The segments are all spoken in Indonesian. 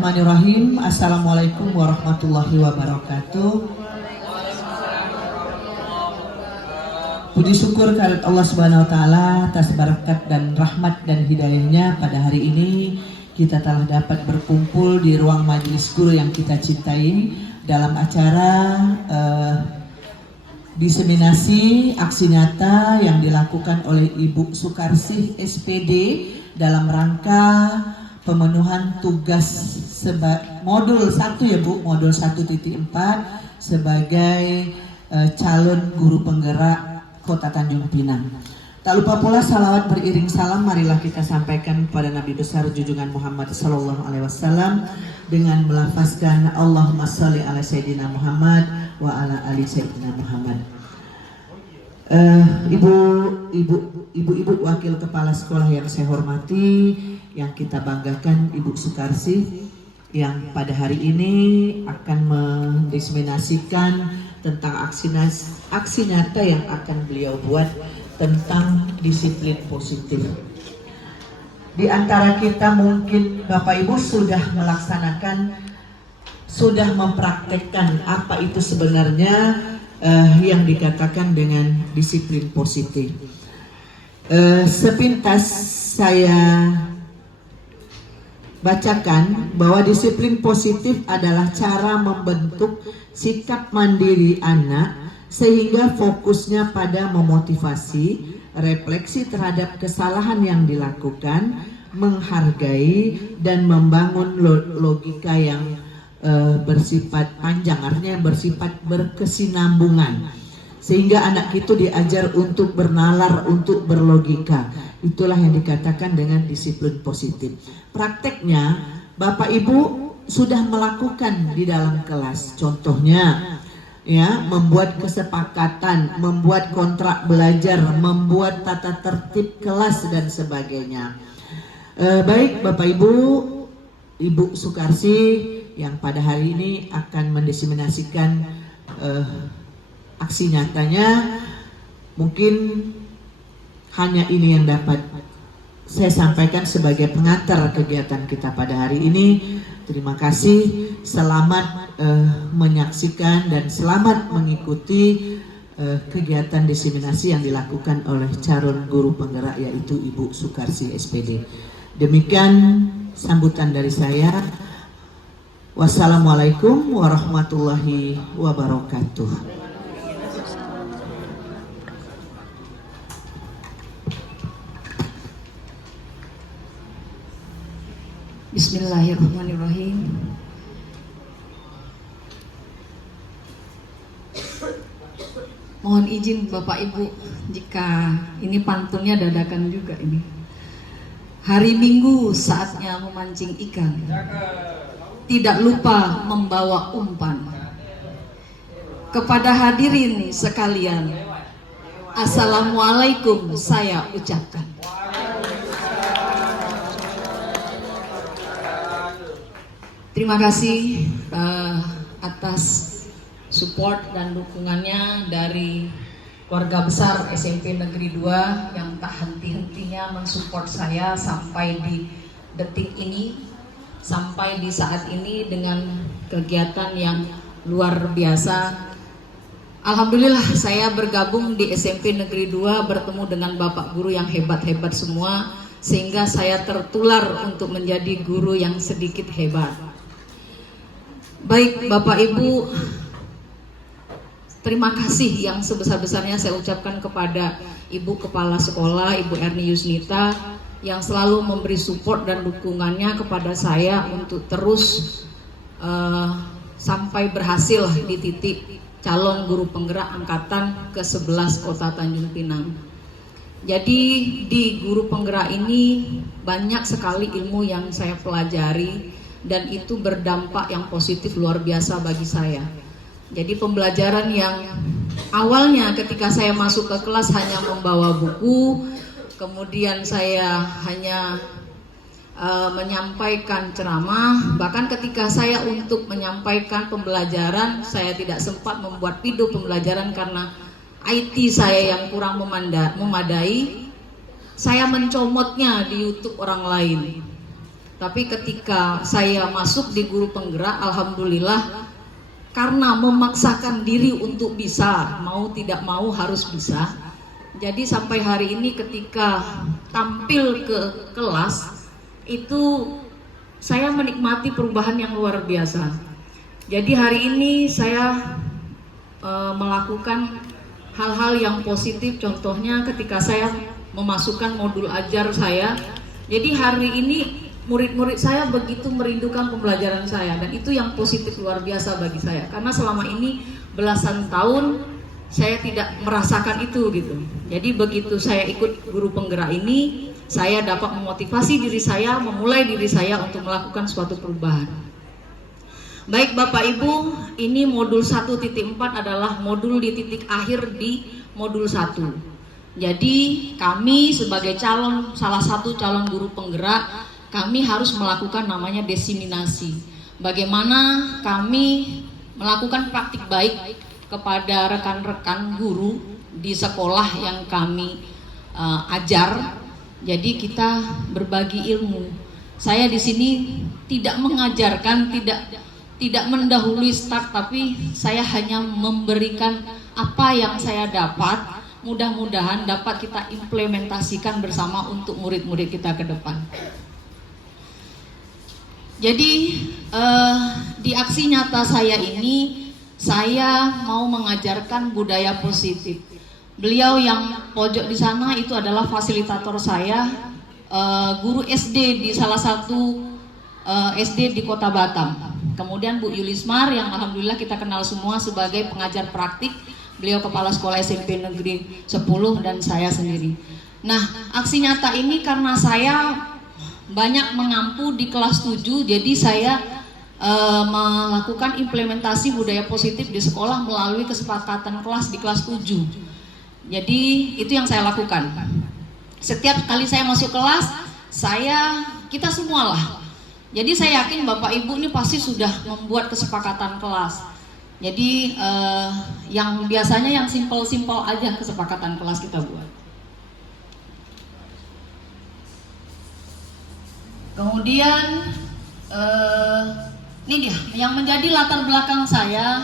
Bismillahirrahmanirrahim. Assalamualaikum warahmatullahi wabarakatuh. Puji syukur kehadirat Allah Subhanahu wa taala atas berkat dan rahmat dan hidayahnya pada hari ini kita telah dapat berkumpul di ruang majelis guru yang kita cintai dalam acara diseminasi aksi nyata yang dilakukan oleh Ibu Sukarsih SPD dalam rangka pemenuhan tugas modul 1 ya Bu, modul 1.4 sebagai calon guru penggerak Kota Tanjung Pinang. Tak lupa pula salawat beriring salam marilah kita sampaikan kepada Nabi besar junjungan Muhammad sallallahu alaihi wasallam dengan melafazkan Allahumma sholli ala sayyidina Muhammad wa ala ali sayyidina Muhammad. Ibu-ibu wakil kepala sekolah yang saya hormati, yang kita banggakan Ibu Sukarsih yang pada hari ini akan mendiseminasikan tentang aksi nyata yang akan beliau buat tentang disiplin positif. Di antara kita mungkin Bapak Ibu sudah mempraktekkan apa itu sebenarnya yang dikatakan dengan disiplin positif. Sepintas saya bacakan bahwa disiplin positif adalah cara membentuk sikap mandiri anak sehingga fokusnya pada memotivasi, refleksi terhadap kesalahan yang dilakukan, menghargai dan membangun logika yang bersifat panjang, artinya bersifat berkesinambungan, sehingga anak itu diajar untuk bernalar, untuk berlogika. Itulah yang dikatakan dengan disiplin positif. Prakteknya Bapak Ibu sudah melakukan di dalam kelas. Contohnya ya, membuat kesepakatan, membuat kontrak belajar, membuat tata tertib kelas dan sebagainya. Baik Bapak Ibu, Ibu Sukarsih yang pada hari ini akan mendiseminasikan aksi nyatanya, mungkin hanya ini yang dapat saya sampaikan sebagai pengantar kegiatan kita pada hari ini. Terima kasih, selamat menyaksikan dan selamat mengikuti kegiatan diseminasi yang dilakukan oleh calon guru penggerak yaitu Ibu Sukarsih SPD. Demikian sambutan dari saya. Wassalamualaikum warahmatullahi wabarakatuh. Bismillahirrahmanirrahim. Mohon izin Bapak Ibu jika ini pantunnya dadakan juga ini. Hari Minggu saatnya memancing ikan. Tidak lupa membawa umpan. Kepada hadirin sekalian, Assalamualaikum saya ucapkan. Terima kasih atas support dan dukungannya dari keluarga besar SMP Negeri 2 yang tak henti-hentinya mensupport saya sampai di detik ini, sampai di saat ini dengan kegiatan yang luar biasa. Alhamdulillah saya bergabung di SMP Negeri 2 bertemu dengan Bapak Guru yang hebat-hebat semua, sehingga saya tertular untuk menjadi guru yang sedikit hebat. Baik Bapak Ibu, terima kasih yang sebesar-besarnya saya ucapkan kepada Ibu Kepala Sekolah, Ibu Erni Yusnita yang selalu memberi support dan dukungannya kepada saya untuk terus sampai berhasil di titik calon guru penggerak angkatan ke-11 Kota Tanjung Pinang. Jadi di guru penggerak ini banyak sekali ilmu yang saya pelajari dan itu berdampak yang positif luar biasa bagi saya. Jadi pembelajaran yang awalnya ketika saya masuk ke kelas hanya membawa buku, kemudian saya hanya menyampaikan ceramah, bahkan ketika saya untuk menyampaikan pembelajaran saya tidak sempat membuat video pembelajaran karena IT saya yang kurang memadai. Saya mencomotnya di YouTube orang lain. Tapi ketika saya masuk di guru penggerak, alhamdulillah, karena memaksakan diri untuk bisa, mau tidak mau harus bisa. Jadi sampai hari ini ketika tampil ke kelas, itu saya menikmati perubahan yang luar biasa. Jadi hari ini saya melakukan hal-hal yang positif, contohnya ketika saya memasukkan modul ajar saya. Jadi hari ini murid-murid saya begitu merindukan pembelajaran saya, dan itu yang positif luar biasa bagi saya, karena selama ini belasan tahun saya tidak merasakan itu gitu. Jadi begitu saya ikut guru penggerak ini, saya dapat memotivasi diri saya, memulai diri saya untuk melakukan suatu perubahan. Baik Bapak Ibu, ini modul 1.4 adalah modul di titik akhir di modul 1. Jadi kami sebagai salah satu calon guru penggerak, kami harus melakukan namanya diseminasi. Bagaimana kami melakukan praktik baik kepada rekan-rekan guru di sekolah yang kami ajar. Jadi kita berbagi ilmu. Saya di sini tidak mengajarkan, tidak mendahului start, tapi saya hanya memberikan apa yang saya dapat. Mudah-mudahan dapat kita implementasikan bersama untuk murid-murid kita ke depan. Jadi di aksi nyata saya ini, saya mau mengajarkan budaya positif. Beliau yang pojok di sana itu adalah fasilitator saya, guru SD di salah satu SD di Kota Batam. Kemudian Bu Yulismar yang alhamdulillah kita kenal semua sebagai pengajar praktik, beliau kepala sekolah SMP Negeri 10, dan saya sendiri. Nah, aksi nyata ini karena saya banyak mengampu di kelas 7, jadi saya melakukan implementasi budaya positif di sekolah melalui kesepakatan kelas di kelas 7. Jadi itu yang saya lakukan. Setiap kali saya masuk kelas, kita semualah. Jadi saya yakin Bapak Ibu ini pasti sudah membuat kesepakatan kelas. Jadi yang biasanya yang simpel-simpel aja kesepakatan kelas kita buat. Kemudian ini dia yang menjadi latar belakang saya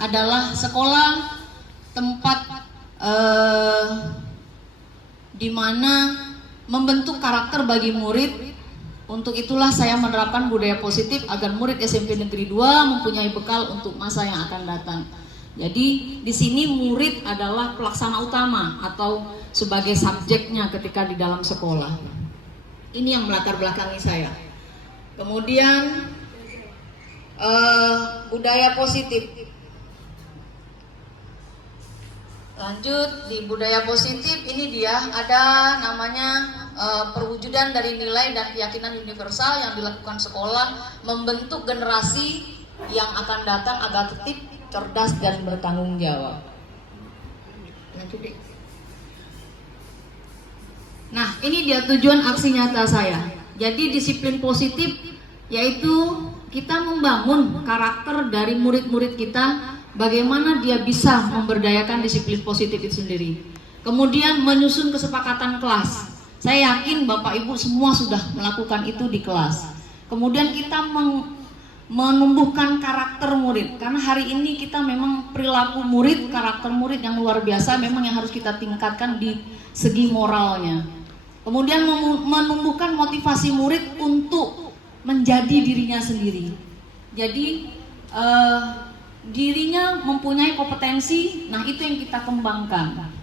adalah sekolah tempat di mana membentuk karakter bagi murid. Untuk itulah saya menerapkan budaya positif agar murid SMP Negeri 2 mempunyai bekal untuk masa yang akan datang. Jadi di sini murid adalah pelaksana utama atau sebagai subjeknya ketika di dalam sekolah. Ini yang melatar belakangi saya. Kemudian budaya positif. Lanjut di budaya positif, ini dia ada namanya perwujudan dari nilai dan keyakinan universal yang dilakukan sekolah membentuk generasi yang akan datang agar tertib, cerdas, dan bertanggung jawab. Lanjut deh. Nah, ini dia tujuan aksi nyata saya. Jadi disiplin positif yaitu kita membangun karakter dari murid-murid kita, bagaimana dia bisa memberdayakan disiplin positif itu sendiri. Kemudian menyusun kesepakatan kelas. Saya yakin Bapak Ibu semua sudah melakukan itu di kelas. Kemudian kita menumbuhkan karakter murid, karena hari ini kita memang perilaku murid, karakter murid yang luar biasa memang yang harus kita tingkatkan di segi moralnya. Kemudian menumbuhkan motivasi murid untuk menjadi dirinya sendiri. Jadi dirinya mempunyai kompetensi, nah itu yang kita kembangkan.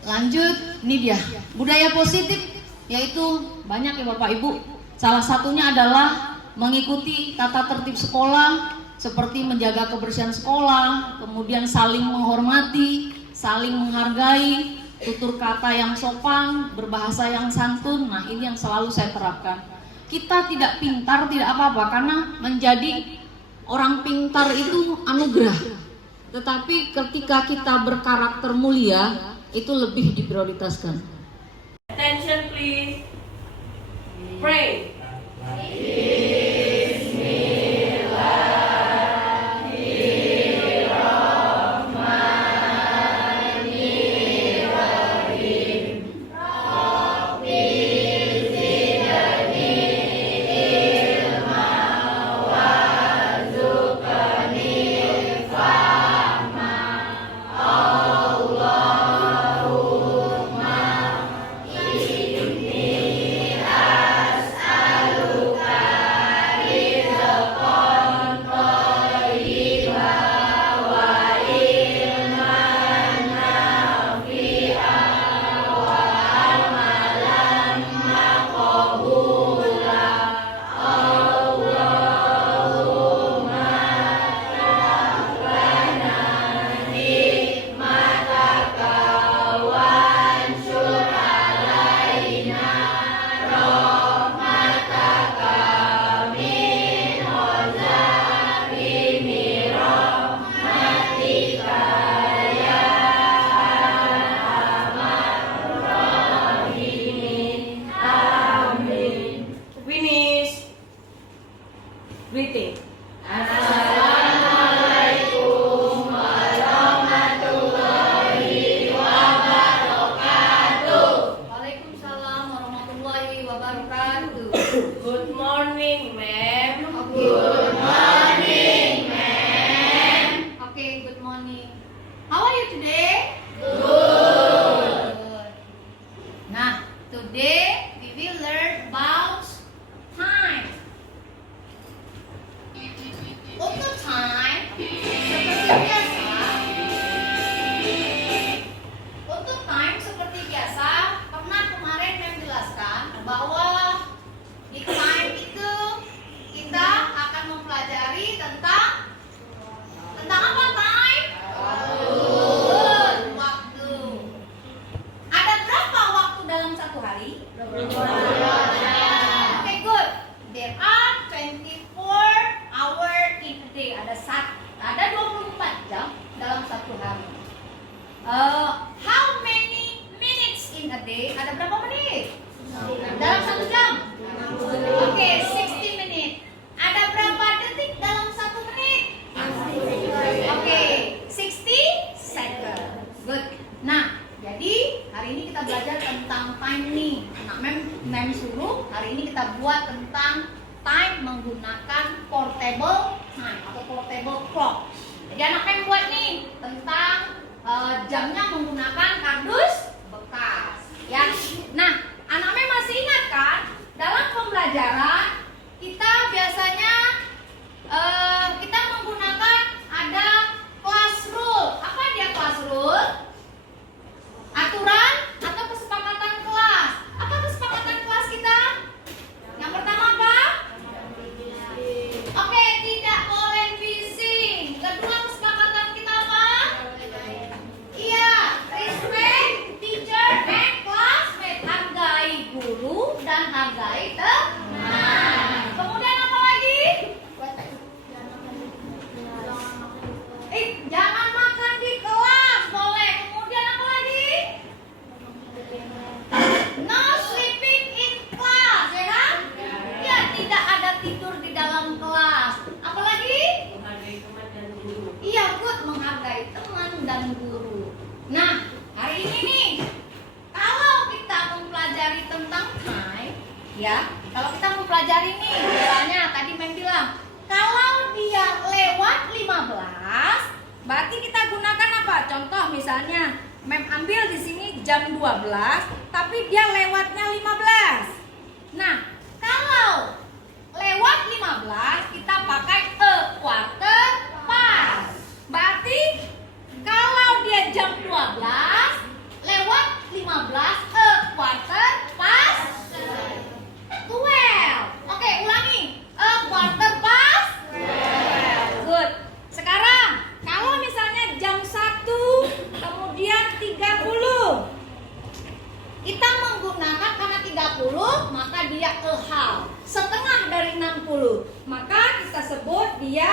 Lanjut, ini dia budaya positif, yaitu banyak ya Bapak Ibu. Salah satunya adalah mengikuti tata tertib sekolah, seperti menjaga kebersihan sekolah, kemudian saling menghormati, saling menghargai, tutur kata yang sopan, berbahasa yang santun. Nah ini yang selalu saya terapkan. Kita tidak pintar, tidak apa-apa, karena menjadi orang pintar itu anugerah. Tetapi ketika kita berkarakter mulia, itu lebih diprioritaskan. Attention please. Pray. How many minutes in a day? Ada berapa menit? Dalam 1 jam? Oke, 60 menit. Ada berapa detik dalam 1 menit? Oke, 60 second. Good. Nah, jadi hari ini kita belajar tentang time nih. Nah, mem suruh hari ini kita buat tentang time menggunakan portable time atau portable clock. Jadi anak mem buat nih tentang jamnya menggunakan kardus bekas. Ya. Nah, anak mem masih ingat kan? Dalam pembelajaran kita biasanya kita menggunakan ada class rule. Apa dia class rule? Aturan atau kesepakatan kelas. Apa kesepakatan kelas kita? Yang pertama apa? Oke, tidak boleh bising. Kedua kesepakatan kita apa? Iya, respect teacher and classmate. Hargai guru dan hargai teman. Kemudian apa lagi? Jangan makan di kelas, boleh. Kemudian apa lagi? No sleeping in class, ya kan? Ya, tidak ada tidur di dalam kelas. Apa lagi? Menghargai teman dan guru. Iya, good, menghargai teman dan guru. Nah, hari ini nih, kalau kita mempelajari tentang time, ya, kalau kita mempelajari nih, misalnya tadi Mem bilang, kalau dia lewat 15, berarti kita gunakan apa? Contoh misalnya, Mem ambil di sini jam 12, tapi dia lewatnya 15. Nah, kalau lewat 15, kita pakai a quarter past. Berarti kalau dia jam 12, lewat 15, a quarter past 12. Oke, ulangi. A quarter past 12. Good. Sekarang, kalau misalnya jam 1, kemudian 30. Kita menggunakan karena 30, maka dia a half. Setengah dari 60. Maka kita sebut dia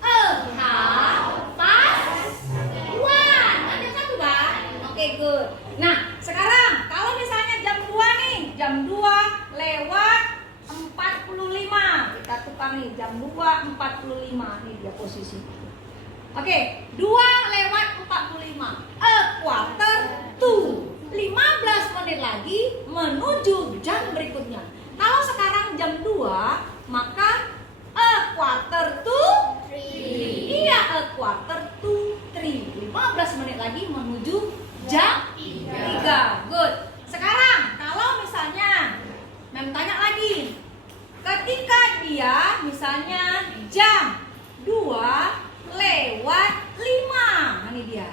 a half past 1. Ada satu kan? Oke, good. Nah, sekarang kalau misalnya jam 2 nih, jam 2 lewat 45. Kita tukar nih, jam 2.45. Ini dia posisi. Oke, 2 lewat 45. A quarter to. 15 menit lagi menuju jam berikutnya. Kalau sekarang jam 2, maka a quarter to 3. Iya, a quarter to 3. 15 menit lagi menuju jam 3. Good. Sekarang kalau misalnya Mem tanya lagi, ketika dia misalnya jam 2 lewat 5. Ini dia.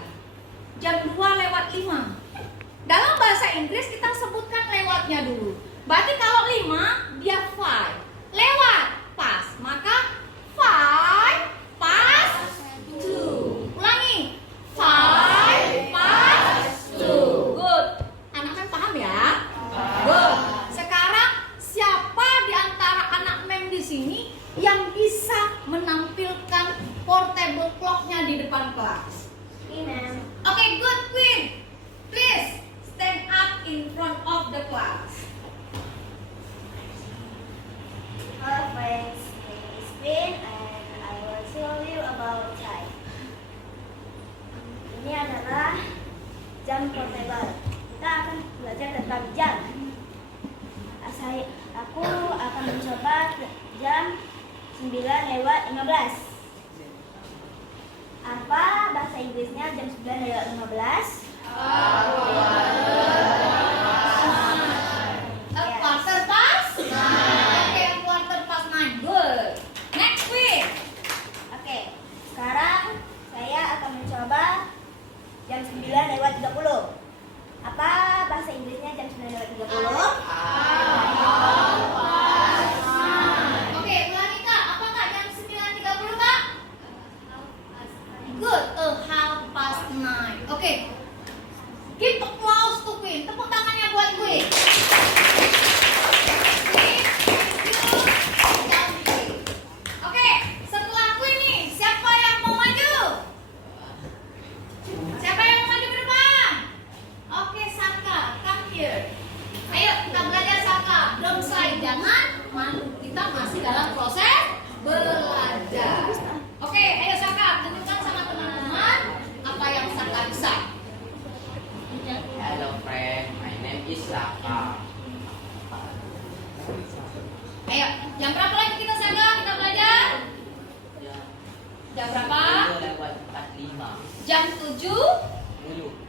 Jam 2 lewat 5. Dalam bahasa Inggris kita sebutkan lewatnya dulu. Berarti kalau 5 dia 5. Lewat pas. Maka 5 past 2. Ulangi. 5 past 2. Good. Anak Mem paham ya? Good. Sekarang siapa di antara anak Mem di sini yang bisa menampilkan portable clock-nya di depan kelas? Oke, good, Queen. Please stand up in front of the class. Hello friends, my name is Queen and I will show you about time. Ini adalah jam portable. Kita akan belajar tentang jam. Aku akan mencoba jam 9 lewat 15. Apa bahasa Inggrisnya jam 9 lewat 15? A quarter past 9. Oke, a quarter past 9. Good. Next week. Oke, sekarang saya akan mencoba jam 9 lewat 30. Apa bahasa Inggrisnya jam 9 lewat 30? Oke, ulangi Kak. Apa Kak jam 9.30 Kak? Good. A half past 9. Oke. Give applause to Queen. Tepuk tangannya buat Queen. Oke, setelah Queen nih, siapa yang mau maju? Siapa yang mau maju ke depan? Ayo, jam berapa lagi kita Saka? Kita belajar? Jam berapa? Jam 7?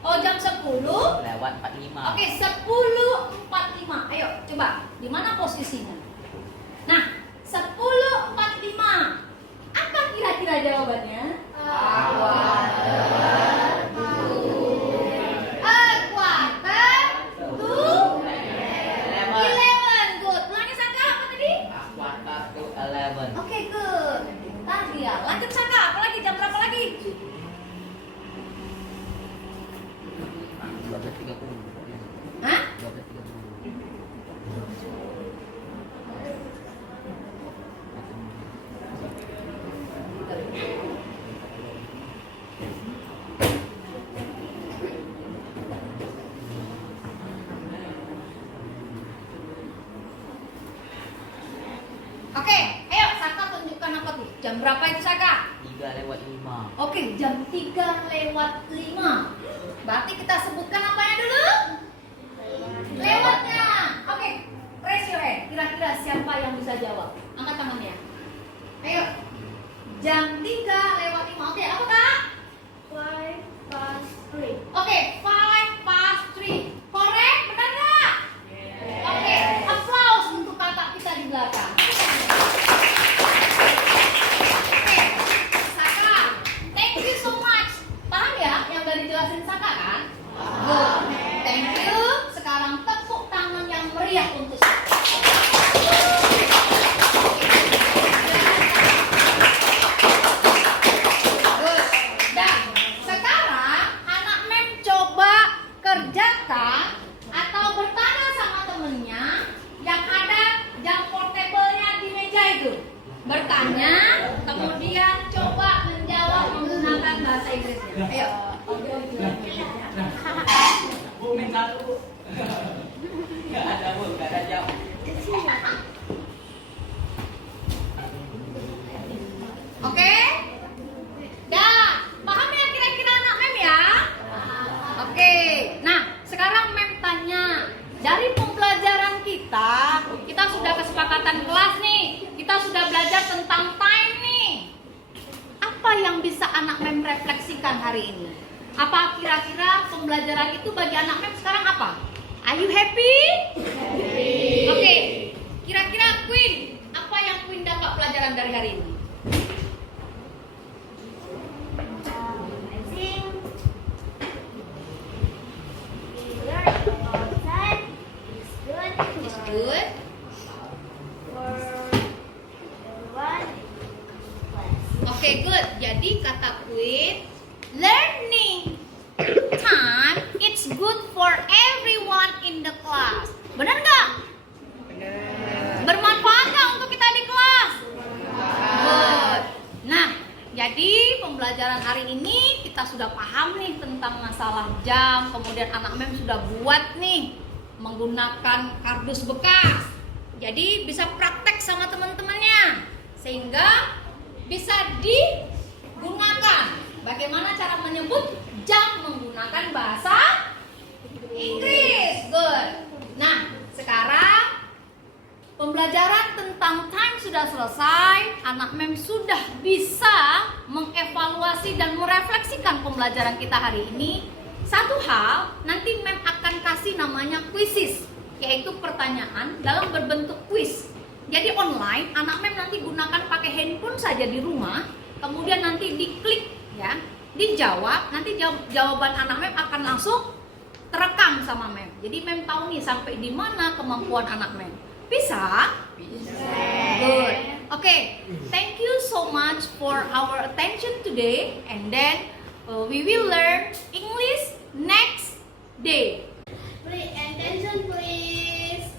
Oh, jam 10? Oke, 10.45. Ayo, coba. Di mana posisinya? Nah, 10.45. Apa kira-kira jawabannya? A quarter to 11. Good. Ulangi Saka, apa tadi? Oke, good. Tadi ya. Lanjut Saka, apa lagi? Jam berapa lagi? Hah? Oke, ayo Saka tunjukkan apa tuh? Jam berapa itu Saka? 3:05. Oke, jam 3:05. Berarti kita sebutkan apanya dulu? Lewatnya. Oke, raise your hand. Kira-kira siapa yang bisa jawab? Angkat tangannya. Ayo. Jam 3:05. Oke, apa Kak? 5 past 3. Oke, 5 past 3. Correct? Benar nggak? Oke, applause untuk kakak kita di belakang. Oke, Saka, thank you so much. Paham ya yang udah dijelasin Saka kan? Good. Thank you. Sekarang tepuk tangan yang meriah untuk Saka. Good. Dan sekarang anak mem coba kerjakan atau bertanya sama temennya yang ada jam portable-nya di meja itu. Bertanya, kemudian coba menjawab menggunakan bahasa Inggrisnya. Ayo. Oke? Dah, paham ya kira-kira anak mem ya? Oke. Nah, sekarang mem tanya, dari pembelajaran kita sudah kesepakatan kelas nih. Kita sudah belajar tentang time nih. Apa yang bisa anak mem refleksikan hari ini? Apa kira-kira pembelajaran itu bagi anak mem sekarang apa? Are you happy? Oke. Kira-kira Queen, apa yang Queen dapat pelajaran dari hari ini? I think we learn about time is good Is good. for everyone in class. Oke, good. Jadi kata Queen, learning time it's good for everyone in the class. Benar nggak? Bermanfaat nggak untuk kita di kelas? Good. Nah, jadi pembelajaran hari ini kita sudah paham nih tentang masalah jam. Kemudian anak mem sudah buat nih menggunakan kardus bekas. Jadi bisa praktek sama teman-temannya sehingga bisa digunakan. Bagaimana cara menyebut jam menggunakan bahasa Inggris? Good. Nah, sekarang pembelajaran tentang time sudah selesai. Anak mem sudah bisa mengevaluasi dan merefleksikan pembelajaran kita hari ini. Satu hal, nanti mem akan kasih namanya quizzes, yaitu pertanyaan dalam berbentuk quiz. Jadi online, anak mem nanti gunakan pakai handphone saja di rumah, kemudian nanti diklik ya, dijawab, nanti jawaban anak mem akan langsung terekam sama mem. Jadi mem tahu nih sampai di mana kemampuan anak mem. Bisa? Bisa. Good. Okay. Thank you so much for our attention today, and then we will learn English next day. Please, attention please.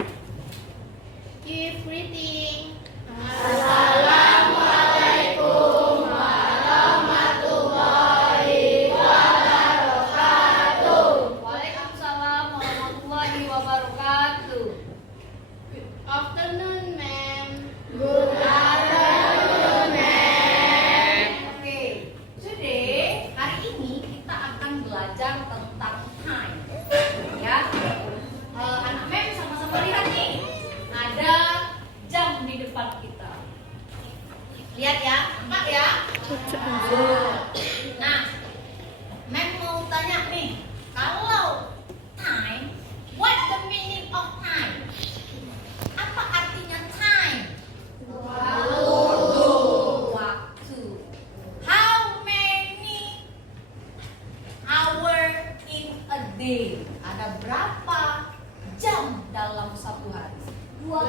Keep reading. Assalamualaikum warahmatullahi wabarakatuh. Waalaikumsalam warahmatullahi wabarakatuh. Afternoon, ma'am. Good afternoon, ma'am. Oke, today hari ini kita akan belajar tentang time. day. Ada berapa jam dalam satu hari? 24.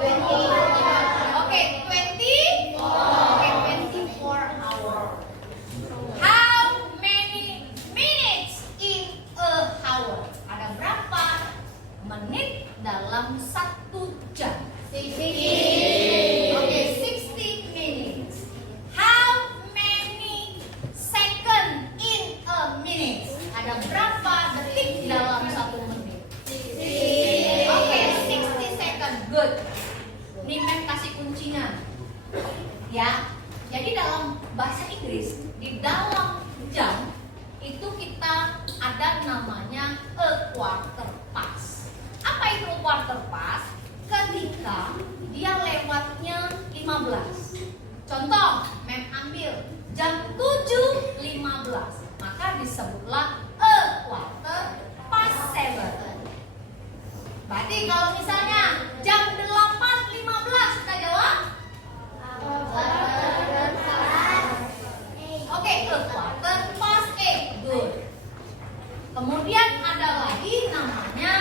Oke, 20? Oke, 24 hour. How many minutes in a hour? Ada berapa menit dalam satu jam? 60. Oke, 60 minutes. How many second in a minute? Ada berapa detik dalam satu menit? Oke, 60 second. Good. Nih Mem kasih kuncinya. Ya. Jadi dalam bahasa Inggris di dalam jam itu kita ada namanya a quarter past. Apa itu a quarter past? Ketika dia lewatnya 15. Contoh, Mem ambil jam 7.15, maka disebutlah a quarter past 7. Berarti kalau misalnya jam 8.15 kita jawab oke, a quarter past 8. Good. Kemudian ada lagi namanya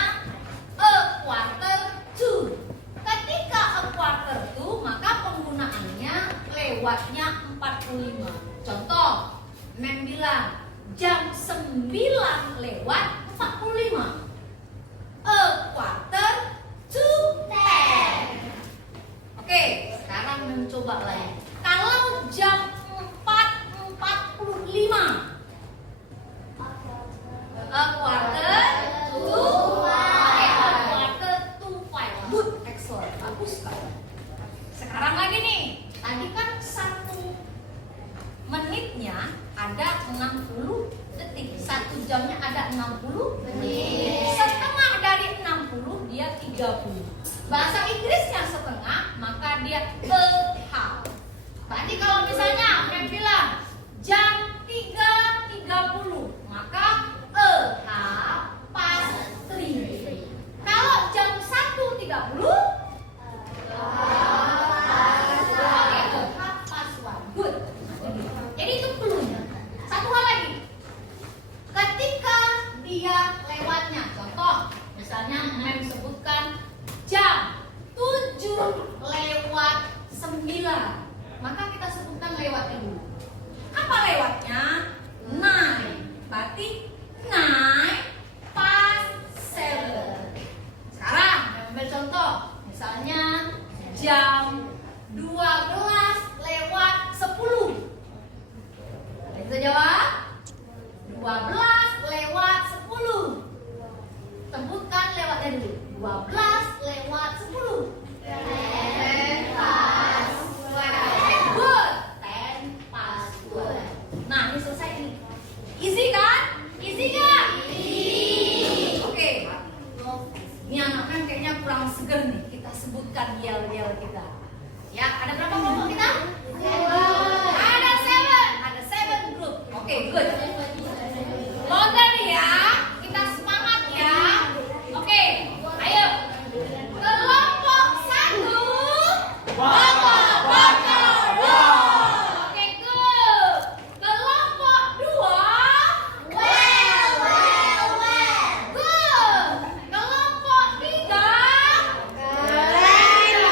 a quarter to. Ketika a quarter to, maka penggunaannya lewatnya 45. Contoh, Mem bilang jam 9 lewat 45. A quarter to 10. Oke, sekarang Mem coba lagi. Kalau jam 4.45, a quarter to 5. Good, excellent, bagus sekali. Sekarang lagi nih, tadi kan 1 menitnya ada 60 detik, 1 jamnya ada 60 menit. Setengah dari 60 dia 30. Bahasa Inggrisnya setengah, maka dia a half. Berarti kalau misalnya Mem bilang jam 3.30, maka a half past 3. Kalau jam 1.30, oke, a half past 1. Good. Jadi itu cluenya. Satu hal lagi. Ketika dia lewatnya, contoh, misalnya Mem sebutkan jam 7:09, maka kita sebutkan lewatnya dulu. Apa lewatnya? 9. Berarti 9 past 7. Sekarang ambil contoh, misalnya jam 12 lewat 10. Kita jawab 12 lewat 10. Sebutkan lewatnya dulu. 12 lewat 10. 10 past 12. Good. 10 past 12. Nah, ini selesai ini. Easy kan? Easy kan? Easy. Oke. Ini anak-anak kayaknya kurang seger nih. Kita sebutkan yel-yel kita. Ya, ada berapa kelompok kita? 7. Ada 7. Ada 7 group. Oke, good. Lomba nih ya. Kita semangat ya. Oke, ayo. Kelompok 1. Oke, good. Kelompok 2. Good. Kelompok 3. Keren.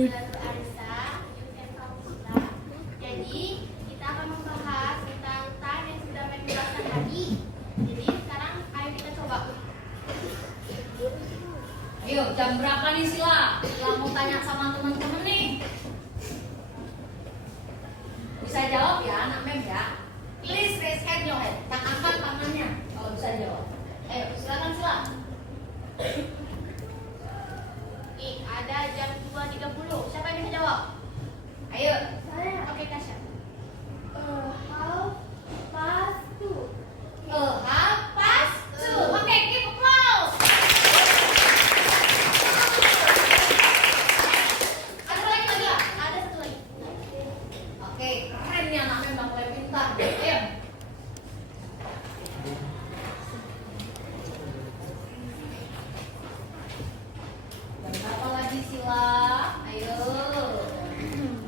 Moderator Arisa, Yusuf Fauzila. Jadi kita akan membahas tentang time yang sudah Mem jelaskan tadi. Jadi sekarang ayo kita coba. Ayo, jam berapa nih Sila? Sila mau tanya sama teman-teman nih. Bisa jawab ya anak Mem ya. Please raise hand your hand. Yang angkat tangannya kalau bisa jawab. Ayo, silakan Sila. Nih, ada jam 2.30. Siapa yang bisa jawab? Ayo. Saya. Oke, Tasya. Half past 2. Half past 2. Oke, keep applause. Ada lagi nggak? Ada satu lagi. Oke, keren ya anak Mem, mulai pintar. Ayo. Dan berapa lagi Sila? Ayo.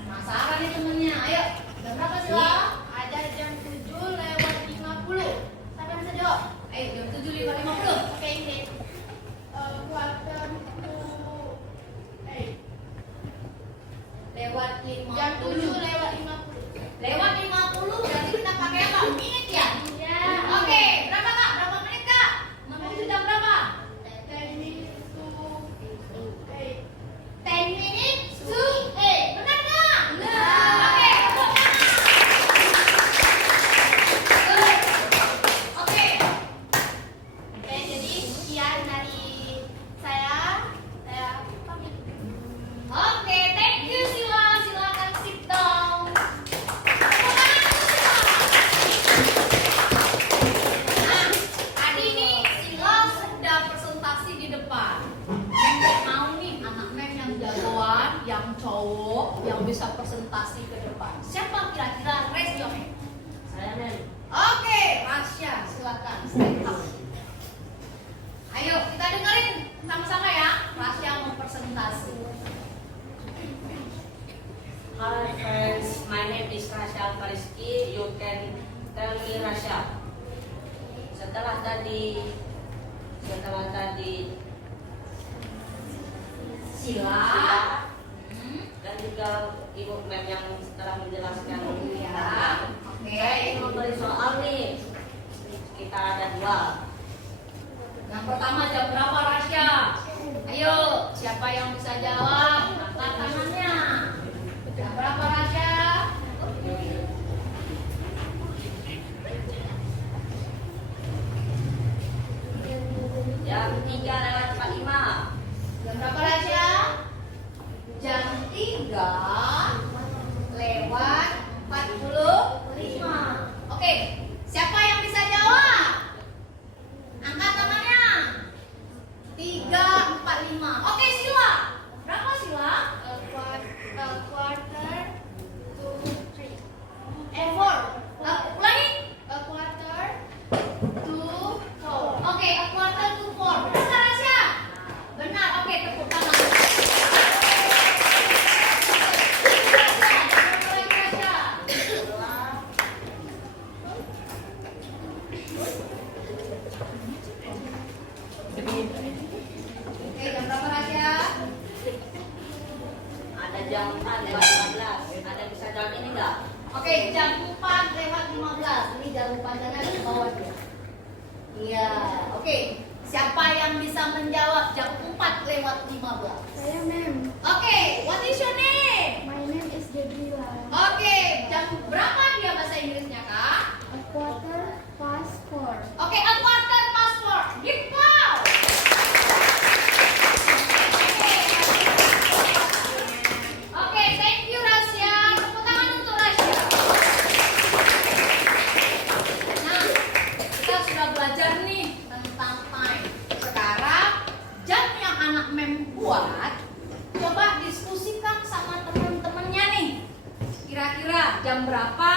Penasaran nih temennya. Ayo. Dan berapa Sila? Ada jam 7:50. Siapa yang bisa jawab? Ayo, jam 7.50. Oke, ini. Quarter to 8. Lewat 50. Jam 7:50. Lewat 50 berarti kita pakai apa? Menit ya? Ya. Oke, berapa Kak? Berapa menit Kak? Menuju jam berapa? 10 minutes to 8. 10 minutes to 8. Benar nggak? Benar. Oke, tepuk tangan. Good. Oke. Oke, jadi sekian dari saya. Saya pamit. Oke, thank you Sila. Silakan sit down. Tepuk tangan untuk Sila. Nah, tadi nih Sila sudah presentasi di depan. Mem mau nih anak Mem yang jagoan, yang cowok, yang bisa presentasi ke depan. Siapa kira-kira? Raise your hand. Saya Mem. Oke, Rasya, silakan stand up. Ayo kita dengerin sama-sama ya. Rasya mau presentasi. Hello friends, my name is Rasya Fariski. You can tell me Rasya. Setelah tadi Sila. dan juga Ibu Mem yang telah menjelaskan Ya. Oke. Saya ingin memberi soal nih. Kita ada 2. Yang pertama jam berapa Rasya? Ayo, siapa yang bisa jawab? Angkat tangannya. Jam berapa Rasya? Jam 3:45. Jam berapa Rasya? Jam 3:45. Oke, siapa yang bisa jawab? Angkat tangannya. 3:45. Oke, Sila. Berapa Sila? Quarter to 3. 4. Ulangi. A quarter To 4. Oke, a quarter to 4. Benar nggak, Rasya? Benar. Oke, tepuk tangan. Rasya, berapa lagi, Rasya? Oke, jam berapa Rasya? Ada jam 4:15. Ada bisa jawab ini enggak? Oke, jam 4:15. Ini jangan lupa jangan di bawah ya. Iya, oke. Siapa yang bisa menjawab jam 4:15? Saya Mem. Oke, what is your name? My name is Gabriela. Oke, jam berapa dia bahasa Inggrisnya, Kak? A quarter past 4. Oke, a quarter past 4. Give applause. Oke, thank you Rasya. Tepuk tangan untuk Rasya. Nah, kita sudah belajar nih tentang time. Sekarang jam yang anak Mem buat, coba diskusikan sama teman-temannya nih. Kira-kira jam berapa?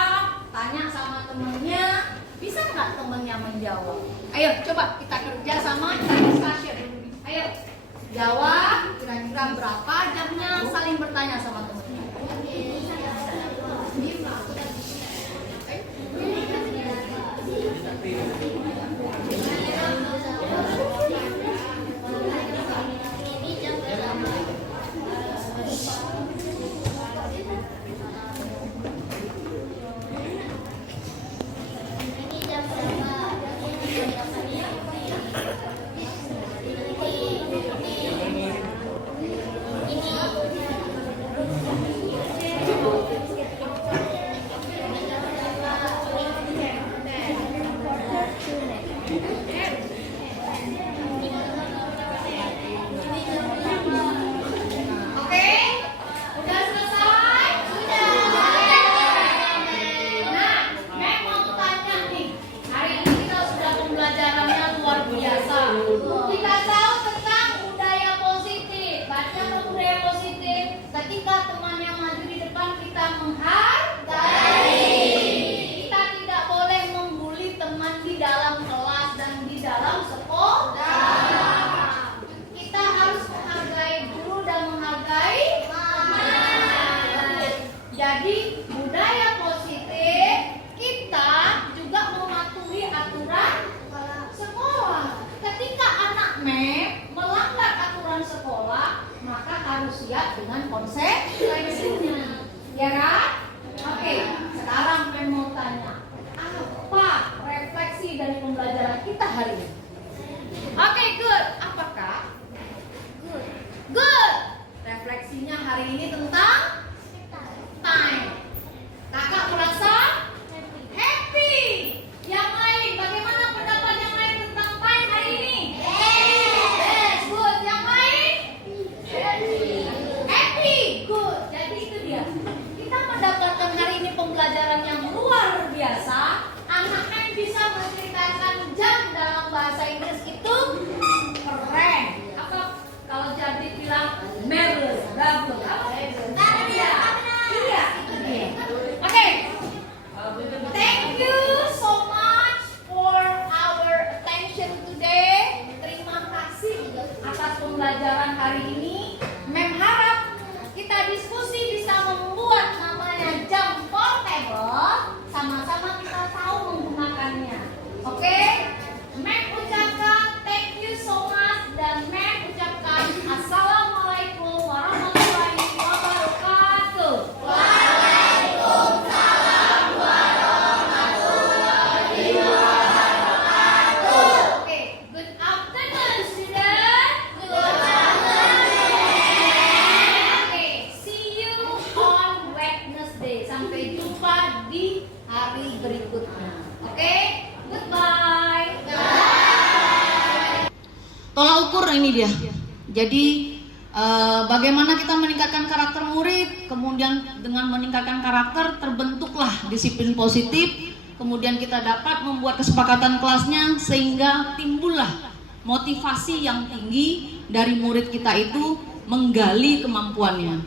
Tanya sama temennya. Bisa nggak temennya menjawab? Ayo, coba kita kerja sama, kita discussion. Ayo, jawab. Kira-kira berapa jamnya? Saling bertanya sama temennya. dalam sekolah. Kita harus menghargai guru dan menghargai teman. Jadi budaya positif, kita juga mematuhi aturan sekolah. Ketika anak melanggar aturan sekolah, maka harus siap dengan konsekuensinya. Ya kan? Oke, sekarang saya mau tanya, apa refleksi dari pembelajaran kita hari ini? Oke, good. Apakah? Good. Good. Refleksinya hari ini tentang time. Kakak merasa happy. Yang lain, bagaimana pendapat yang lain tentang time hari ini? Yes, good. Yang lain? Happy. Good. Jadi itu dia. Kita mendapatkan hari ini pembelajaran yang luar biasa. Anak-anak bisa menceritakan jam dalam bahasa Inggris itu keren. Apa kalau jadi bilang marvelous, bagus. Apa? Iya, itu dia. Oke. Thank you so much for our attention today. Terima kasih atas pembelajaran hari ini. Mem harap kita diskusi bisa membuat namanya jam portable. Sama-sama kita tahu menggunakannya. Oke? Mem ucapkan thank you so much dan Mem ucapkan assalamualaikum warahmatullahi wabarakatuh. Oke, good afternoon, students. Good afternoon. Oke, see you on Wednesday. Sampai jumpa di hari berikutnya. Oke, goodbye. Tolak ukur ini dia. Jadi bagaimana kita meningkatkan karakter murid, kemudian dengan meningkatkan karakter terbentuklah disiplin positif, kemudian kita dapat membuat kesepakatan kelasnya sehingga timbullah motivasi yang tinggi dari murid kita itu menggali kemampuannya.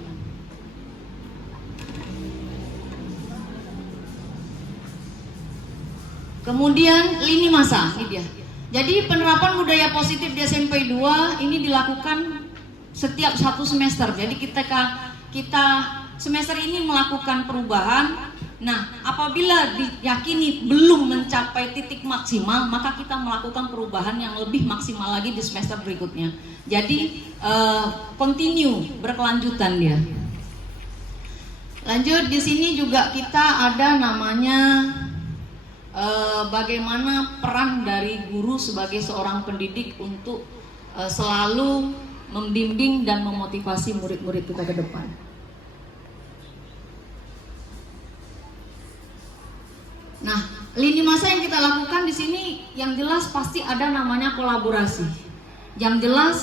Kemudian lini masa, ini dia. Jadi penerapan budaya positif di SMP 2 ini dilakukan setiap 1 semester. Jadi kita semester ini melakukan perubahan. Nah, apabila diyakini belum mencapai titik maksimal, maka kita melakukan perubahan yang lebih maksimal lagi di semester berikutnya. Jadi continue, berkelanjutan dia. Lanjut, di sini juga kita ada namanya bagaimana peran dari guru sebagai seorang pendidik untuk selalu membimbing dan memotivasi murid-murid kita ke depan. Nah, lini masa yang kita lakukan di sini yang jelas pasti ada namanya kolaborasi. Yang jelas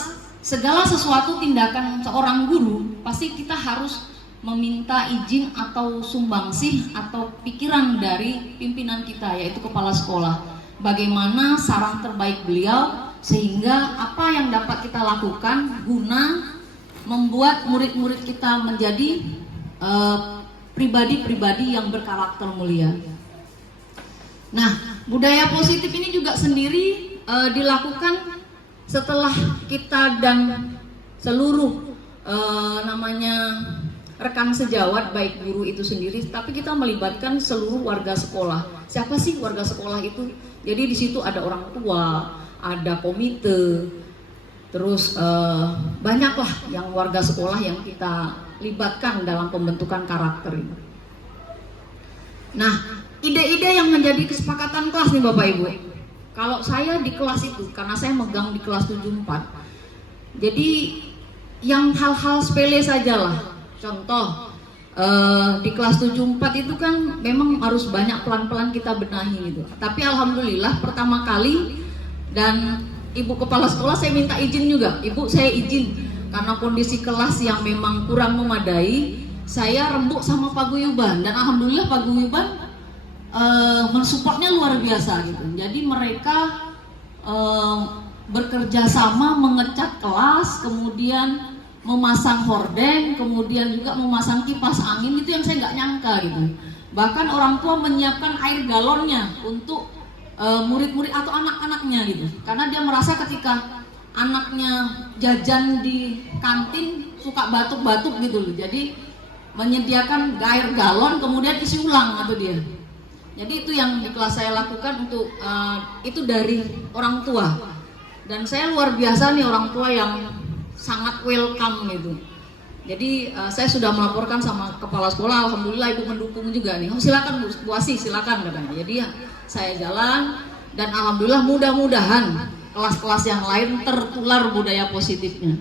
segala sesuatu tindakan seorang guru pasti kita harus meminta izin atau sumbangsih atau pikiran dari pimpinan kita, yaitu kepala sekolah. Bagaimana saran terbaik beliau sehingga apa yang dapat kita lakukan guna membuat murid-murid kita menjadi pribadi-pribadi yang berkarakter mulia. Nah, budaya positif ini juga sendiri dilakukan setelah kita dan seluruh namanya rekan sejawat, baik guru itu sendiri, tapi kita melibatkan seluruh warga sekolah. Siapa sih warga sekolah itu? Jadi di situ ada orang tua, ada komite, terus banyaklah yang warga sekolah yang kita libatkan dalam pembentukan karakter ini. Nah, ide-ide yang menjadi kesepakatan kelas nih Bapak Ibu. Kalau saya di kelas itu, karena saya megang di kelas 74, jadi yang hal-hal sepele sajalah. Contoh, di kelas 74 itu kan memang harus banyak pelan-pelan kita benahi gitu. Tapi alhamdulillah pertama kali dan ibu kepala sekolah saya minta izin juga. Ibu, saya izin karena kondisi kelas yang memang kurang memadai, saya rembuk sama paguyuban dan alhamdulillah paguyuban mensupportnya luar biasa gitu. Jadi mereka bekerja sama mengecat kelas, kemudian memasang horden, kemudian juga memasang kipas angin. Itu yang saya nggak nyangka gitu. Bahkan orang tua menyiapkan air galonnya untuk murid-murid atau anak-anaknya gitu. Karena dia merasa ketika anaknya jajan di kantin suka batuk-batuk gitu loh. Jadi menyediakan air galon kemudian isi ulang atau dia. Jadi itu yang di kelas saya lakukan untuk itu dari orang tua. Dan saya luar biasa nih orang tua yang sangat welcome gitu. Jadi saya sudah melaporkan sama kepala sekolah, alhamdulillah ibu mendukung juga nih. Oh, silakan Bu Asih, silakan katanya. Jadi ya saya jalan dan alhamdulillah mudah-mudahan kelas-kelas yang lain tertular budaya positifnya.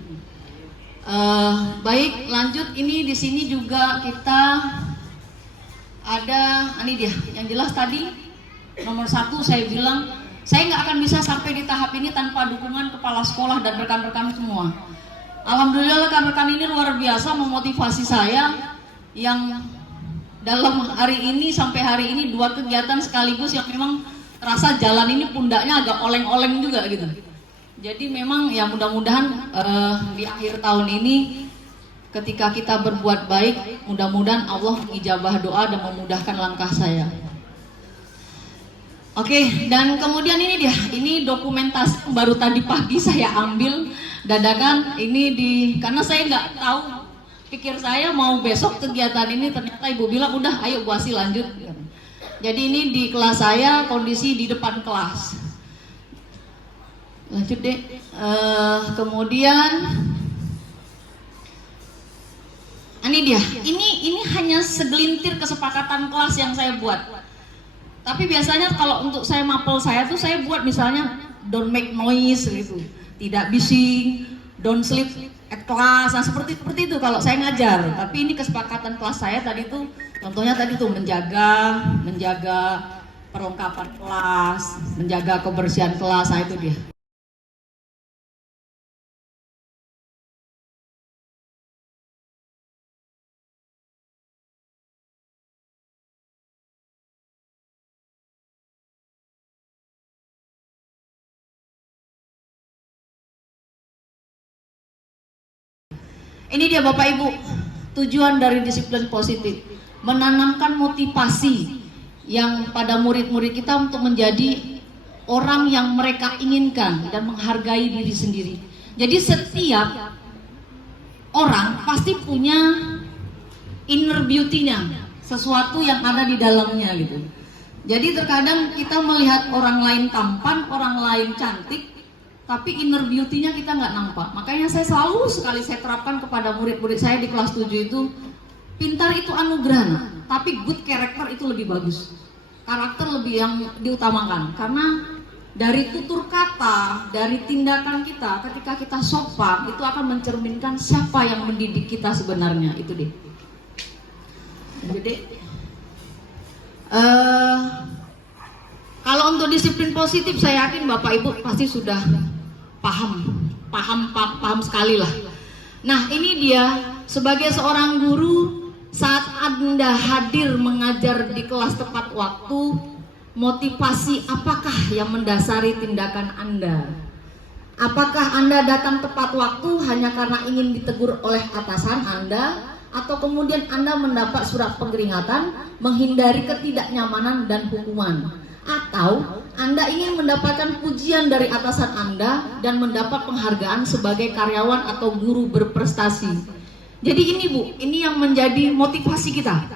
Baik, lanjut. Ini di sini juga kita ada, ini dia. Yang jelas tadi nomor 1 saya bilang saya nggak akan bisa sampai di tahap ini tanpa dukungan kepala sekolah dan rekan-rekan semua. Alhamdulillah rekan-rekan ini luar biasa memotivasi saya yang dalam hari ini sampai hari ini 2 kegiatan sekaligus yang memang terasa jalan ini pundaknya agak oleng-oleng juga gitu. Jadi memang ya mudah-mudahan di akhir tahun ini ketika kita berbuat baik, mudah-mudahan Allah mengijabah doa dan memudahkan langkah saya. Oke, dan kemudian ini dia, ini dokumentasi yang baru tadi pagi saya ambil dadakan ini karena saya nggak tahu, pikir saya mau besok kegiatan ini, ternyata ibu bilang udah ayo Bu Asih lanjut. Jadi ini di kelas saya, kondisi di depan kelas. Lanjut deh. Kemudian ini dia. Ini hanya segelintir kesepakatan kelas yang saya buat. Tapi biasanya kalau untuk saya mapel saya tuh saya buat misalnya don't make noise gitu, tidak bising, don't sleep at class. Nah seperti itu kalau saya ngajar. Tapi ini kesepakatan kelas saya tadi tuh, contohnya tadi tuh menjaga perlengkapan kelas, menjaga kebersihan kelas. Nah itu dia. Ini dia Bapak Ibu, tujuan dari disiplin positif, menanamkan motivasi yang pada murid-murid kita untuk menjadi orang yang mereka inginkan dan menghargai diri sendiri. Jadi setiap orang pasti punya inner beauty-nya, sesuatu yang ada di dalamnya gitu. Jadi terkadang kita melihat orang lain tampan, orang lain cantik, tapi inner beauty-nya kita nggak nampak. Makanya saya selalu sekali saya terapkan kepada murid-murid saya di kelas 7 itu, pintar itu anugerah, tapi good character itu lebih bagus. Karakter lebih yang diutamakan. Karena dari tutur kata, dari tindakan kita, ketika kita sopan, itu akan mencerminkan siapa yang mendidik kita sebenarnya. Itu deh. Jadi, kalau untuk disiplin positif, saya yakin Bapak Ibu pasti sudah paham sekali lah. Nah ini dia, sebagai seorang guru, saat Anda hadir mengajar di kelas tepat waktu, motivasi apakah yang mendasari tindakan Anda? Apakah Anda datang tepat waktu hanya karena ingin ditegur oleh atasan Anda, atau kemudian Anda mendapat surat peringatan, menghindari ketidaknyamanan dan hukuman? Atau Anda ingin mendapatkan pujian dari atasan Anda dan mendapat penghargaan sebagai karyawan atau guru berprestasi. Jadi ini Bu, ini yang menjadi motivasi kita.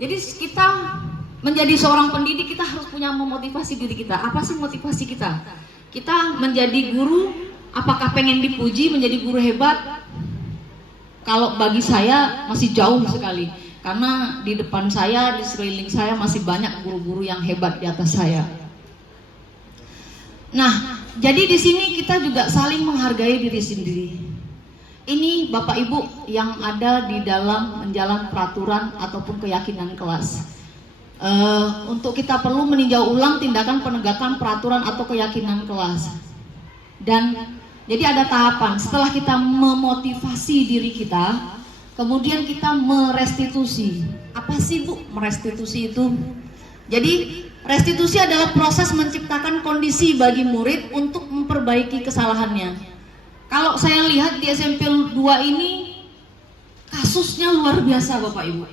Jadi kita menjadi seorang pendidik, kita harus punya memotivasi diri kita. Apa sih motivasi kita? Kita menjadi guru, apakah pengen dipuji menjadi guru hebat? Kalau bagi saya masih jauh sekali. Karena di depan saya, di sekeliling saya masih banyak guru-guru yang hebat di atas saya. Nah, jadi di sini kita juga saling menghargai diri sendiri. Ini Bapak Ibu yang ada di dalam menjalankan peraturan ataupun keyakinan kelas. Untuk kita perlu meninjau ulang tindakan penegakan peraturan atau keyakinan kelas. Dan jadi ada tahapan. Setelah kita memotivasi diri kita, kemudian kita merestitusi. Apa sih Bu merestitusi itu? Jadi restitusi adalah proses menciptakan kondisi bagi murid untuk memperbaiki kesalahannya. Kalau saya lihat di SMP 2 ini kasusnya luar biasa Bapak Ibu.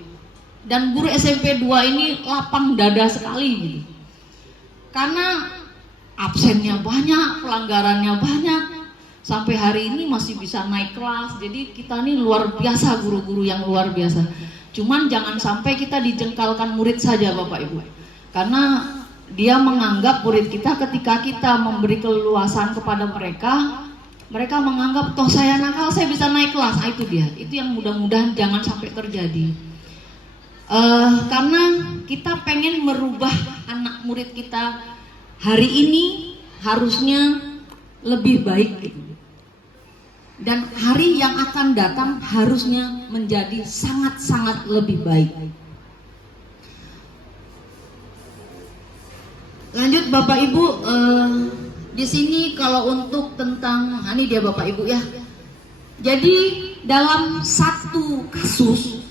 Dan guru SMP 2 ini lapang dada sekali gitu. Karena absennya banyak, pelanggarannya banyak, sampai hari ini masih bisa naik kelas. Jadi kita nih luar biasa, guru-guru yang luar biasa. Cuman jangan sampai kita dijengkalkan murid saja Bapak Ibu, karena dia menganggap murid kita ketika kita memberi keleluasan kepada mereka, mereka menganggap toh saya nakal saya bisa naik kelas. Itu dia, itu yang mudah-mudahan jangan sampai terjadi. Karena kita pengen merubah anak murid kita hari ini harusnya lebih baik gitu. Dan hari yang akan datang harusnya menjadi sangat-sangat lebih baik. Lanjut Bapak Ibu, di sini kalau untuk tentang ini dia Bapak Ibu ya. Jadi dalam satu kasus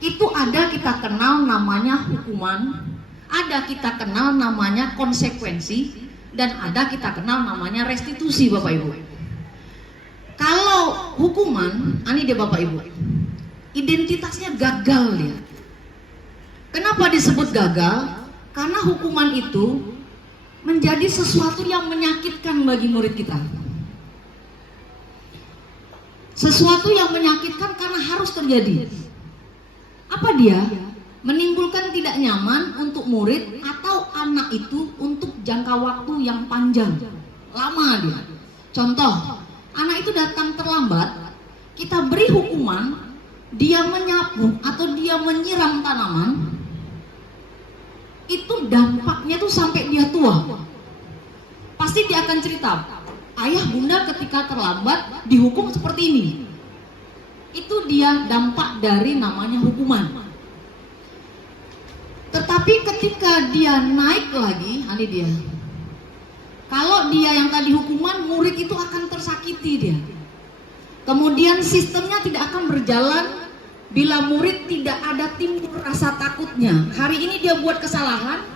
itu ada kita kenal namanya hukuman, ada kita kenal namanya konsekuensi, dan ada kita kenal namanya restitusi Bapak Ibu. Kalau hukuman, ini dia Bapak Ibu, identitasnya gagal dia. Kenapa disebut gagal? Karena hukuman itu menjadi sesuatu yang menyakitkan bagi murid kita. Sesuatu yang menyakitkan karena harus terjadi. Apa dia? Menimbulkan tidak nyaman untuk murid atau anak itu untuk jangka waktu yang panjang, lama dia. Contoh, anak itu datang terlambat, kita beri hukuman, dia menyapu atau dia menyiram tanaman, itu dampaknya tuh sampai dia tua. Pasti dia akan cerita, ayah bunda ketika terlambat dihukum seperti ini. Itu dia dampak dari namanya hukuman. Tetapi ketika dia naik lagi, ini dia. Kalau dia yang tadi hukuman, murid itu akan tersakiti dia. Kemudian sistemnya tidak akan berjalan bila murid tidak ada timbul rasa takutnya. Hari ini dia buat kesalahan,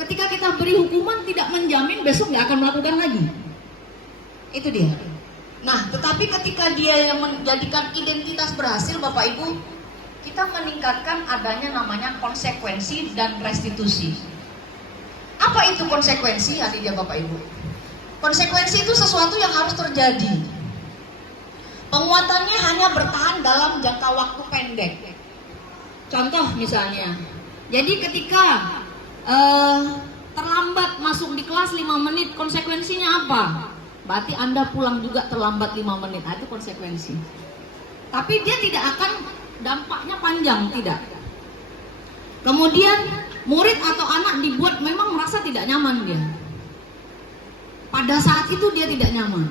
ketika kita beri hukuman tidak menjamin besok nggak akan melakukan lagi. Itu dia. Nah, tetapi ketika dia yang menjadikan identitas berhasil Bapak Ibu, kita meningkatkan adanya namanya konsekuensi dan restitusi. Apa itu konsekuensi? Dia Bapak Ibu. Konsekuensi itu sesuatu yang harus terjadi. Penguatannya hanya bertahan dalam jangka waktu pendek. Contoh misalnya, jadi ketika terlambat masuk di kelas 5 menit, konsekuensinya apa? Berarti Anda pulang juga terlambat 5 menit, itu konsekuensi. Tapi dia tidak akan dampaknya panjang, tidak. Kemudian murid atau anak dibuat memang merasa tidak nyaman dia. Pada saat itu dia tidak nyaman,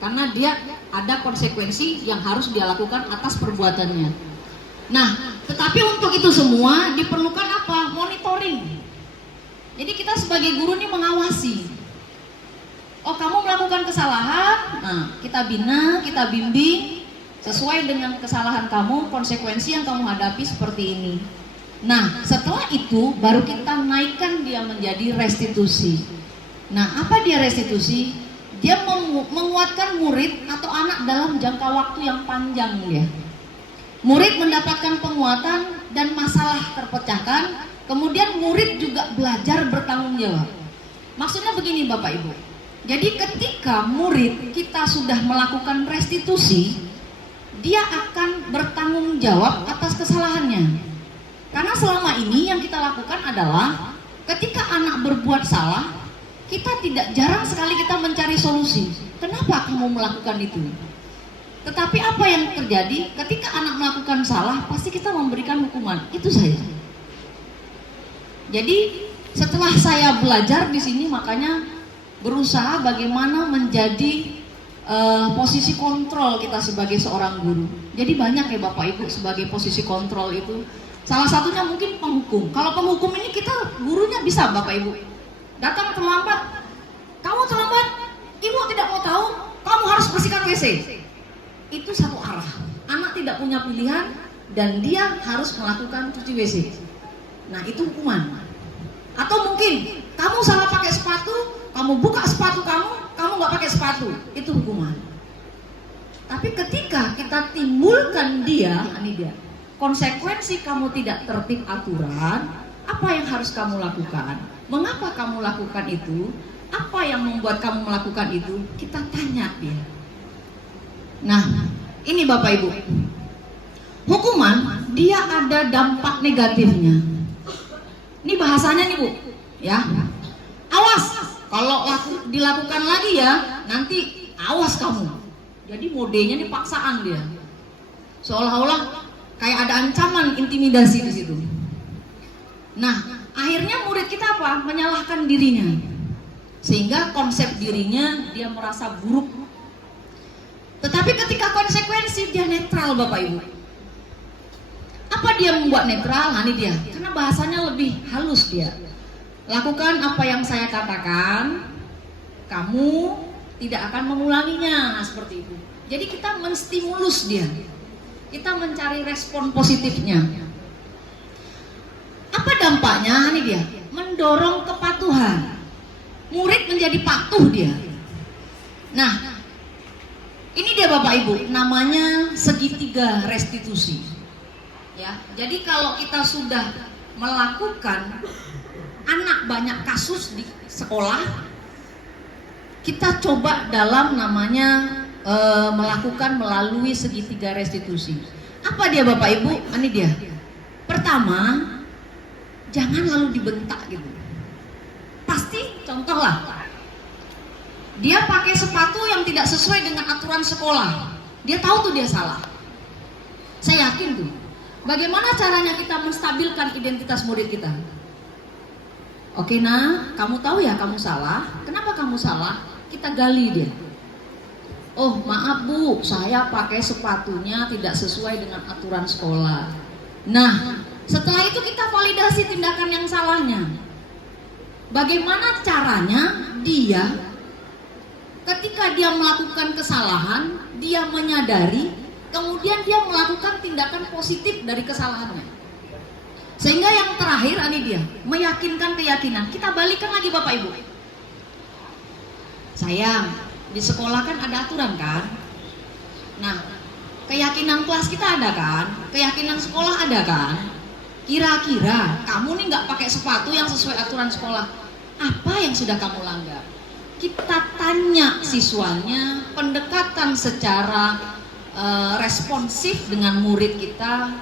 karena dia ada konsekuensi yang harus dia lakukan atas perbuatannya. Nah, tetapi untuk itu semua diperlukan apa? Monitoring. Jadi kita sebagai guru ini mengawasi. Oh, kamu melakukan kesalahan, nah kita bina, kita bimbing sesuai dengan kesalahan kamu, konsekuensi yang kamu hadapi seperti ini. Nah, setelah itu baru kita naikkan dia menjadi restitusi. Nah, apa dia restitusi? Dia menguatkan murid atau anak dalam jangka waktu yang panjang ya. Murid mendapatkan penguatan dan masalah terpecahkan, kemudian murid juga belajar bertanggung jawab. Maksudnya begini Bapak Ibu. Jadi ketika murid kita sudah melakukan restitusi, dia akan bertanggung jawab atas kesalahannya. Karena selama ini yang kita lakukan adalah ketika anak berbuat salah, kita tidak jarang sekali kita mencari solusi. Kenapa kamu melakukan itu? Tetapi apa yang terjadi ketika anak melakukan salah, pasti kita memberikan hukuman. Itu saya. Jadi setelah saya belajar di sini, makanya berusaha bagaimana menjadi posisi kontrol kita sebagai seorang guru. Jadi banyak ya Bapak Ibu sebagai posisi kontrol itu. Salah satunya mungkin penghukum. Kalau penghukum ini kita gurunya bisa Bapak Ibu. Datang terlambat, kamu terlambat, ibu tidak mau tahu, kamu harus bersihkan WC. Itu satu arah. Anak tidak punya pilihan dan dia harus melakukan cuci WC. Nah, itu hukuman. Atau mungkin kamu salah pakai sepatu, kamu buka sepatu kamu nggak pakai sepatu, itu hukuman. Tapi ketika kita timbulkan dia, ini dia, konsekuensi kamu tidak tertib aturan, apa yang harus kamu lakukan? Mengapa kamu lakukan itu? Apa yang membuat kamu melakukan itu? Kita tanya dia. Nah, ini Bapak Ibu, hukuman dia ada dampak negatifnya. Ini bahasanya nih Bu, ya. Awas, kalau dilakukan lagi ya, nanti awas kamu. Jadi modenya ini paksaan dia. Seolah-olah kayak ada ancaman intimidasi di situ. Nah, akhirnya murid kita apa? Menyalahkan dirinya. Sehingga konsep dirinya dia merasa buruk. Tetapi ketika konsekuensi dia netral Bapak Ibu. Apa dia membuat netral? Nah, ini dia. Karena bahasanya lebih halus dia. Lakukan apa yang saya katakan, kamu tidak akan mengulanginya. Nah, seperti itu. Jadi kita menstimulus dia. Kita mencari respon positifnya. Apa dampaknya? Ini dia. Mendorong kepatuhan. Murid menjadi patuh dia. Nah, ini dia Bapak Ibu, namanya segitiga restitusi. Ya, jadi kalau kita sudah melakukan anak banyak kasus di sekolah, kita coba dalam namanya melakukan melalui segitiga restitusi. Apa dia Bapak Ibu? Ini dia. Pertama, jangan lalu dibentak gitu. Pasti contohlah, dia pakai sepatu yang tidak sesuai dengan aturan sekolah. Dia tahu tuh dia salah. Saya yakin tuh. Bagaimana caranya kita menstabilkan identitas murid kita? Oke nah, kamu tahu ya kamu salah. Kenapa kamu salah? Kita gali dia. Oh maaf Bu, saya pakai sepatunya tidak sesuai dengan aturan sekolah. Nah, setelah itu kita validasi tindakan yang salahnya. Bagaimana caranya dia ketika dia melakukan kesalahan, dia menyadari, kemudian dia melakukan tindakan positif dari kesalahannya. Sehingga yang terakhir ini dia, meyakinkan keyakinan. Kita balikan lagi Bapak Ibu. Sayang, di sekolah kan ada aturan kan? Nah, keyakinan kelas kita ada kan? Keyakinan sekolah ada kan? Kira-kira kamu nih nggak pakai sepatu yang sesuai aturan sekolah, apa yang sudah kamu langgar? Kita tanya siswanya, pendekatan secara responsif dengan murid kita,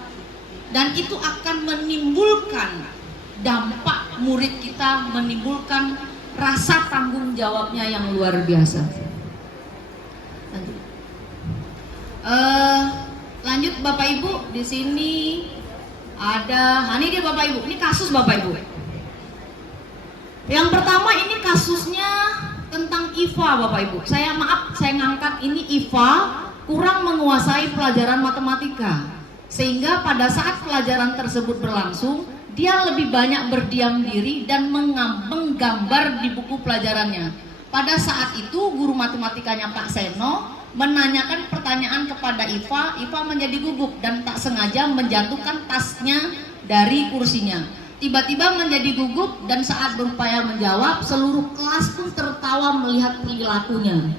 dan itu akan menimbulkan dampak murid kita, menimbulkan rasa tanggung jawabnya yang luar biasa. Lanjut Bapak Ibu, di sini ada, ini dia Bapak Ibu, ini kasus Bapak Ibu. Yang pertama ini kasusnya tentang IVA Bapak Ibu. Saya ngangkat ini IVA kurang menguasai pelajaran matematika. Sehingga pada saat pelajaran tersebut berlangsung, dia lebih banyak berdiam diri dan menggambar di buku pelajarannya. Pada saat itu guru matematikanya Pak Seno menanyakan pertanyaan kepada Iva menjadi gugup dan tak sengaja menjatuhkan tasnya dari kursinya. Tiba-tiba menjadi gugup dan saat berupaya menjawab, seluruh kelas pun tertawa melihat perilakunya.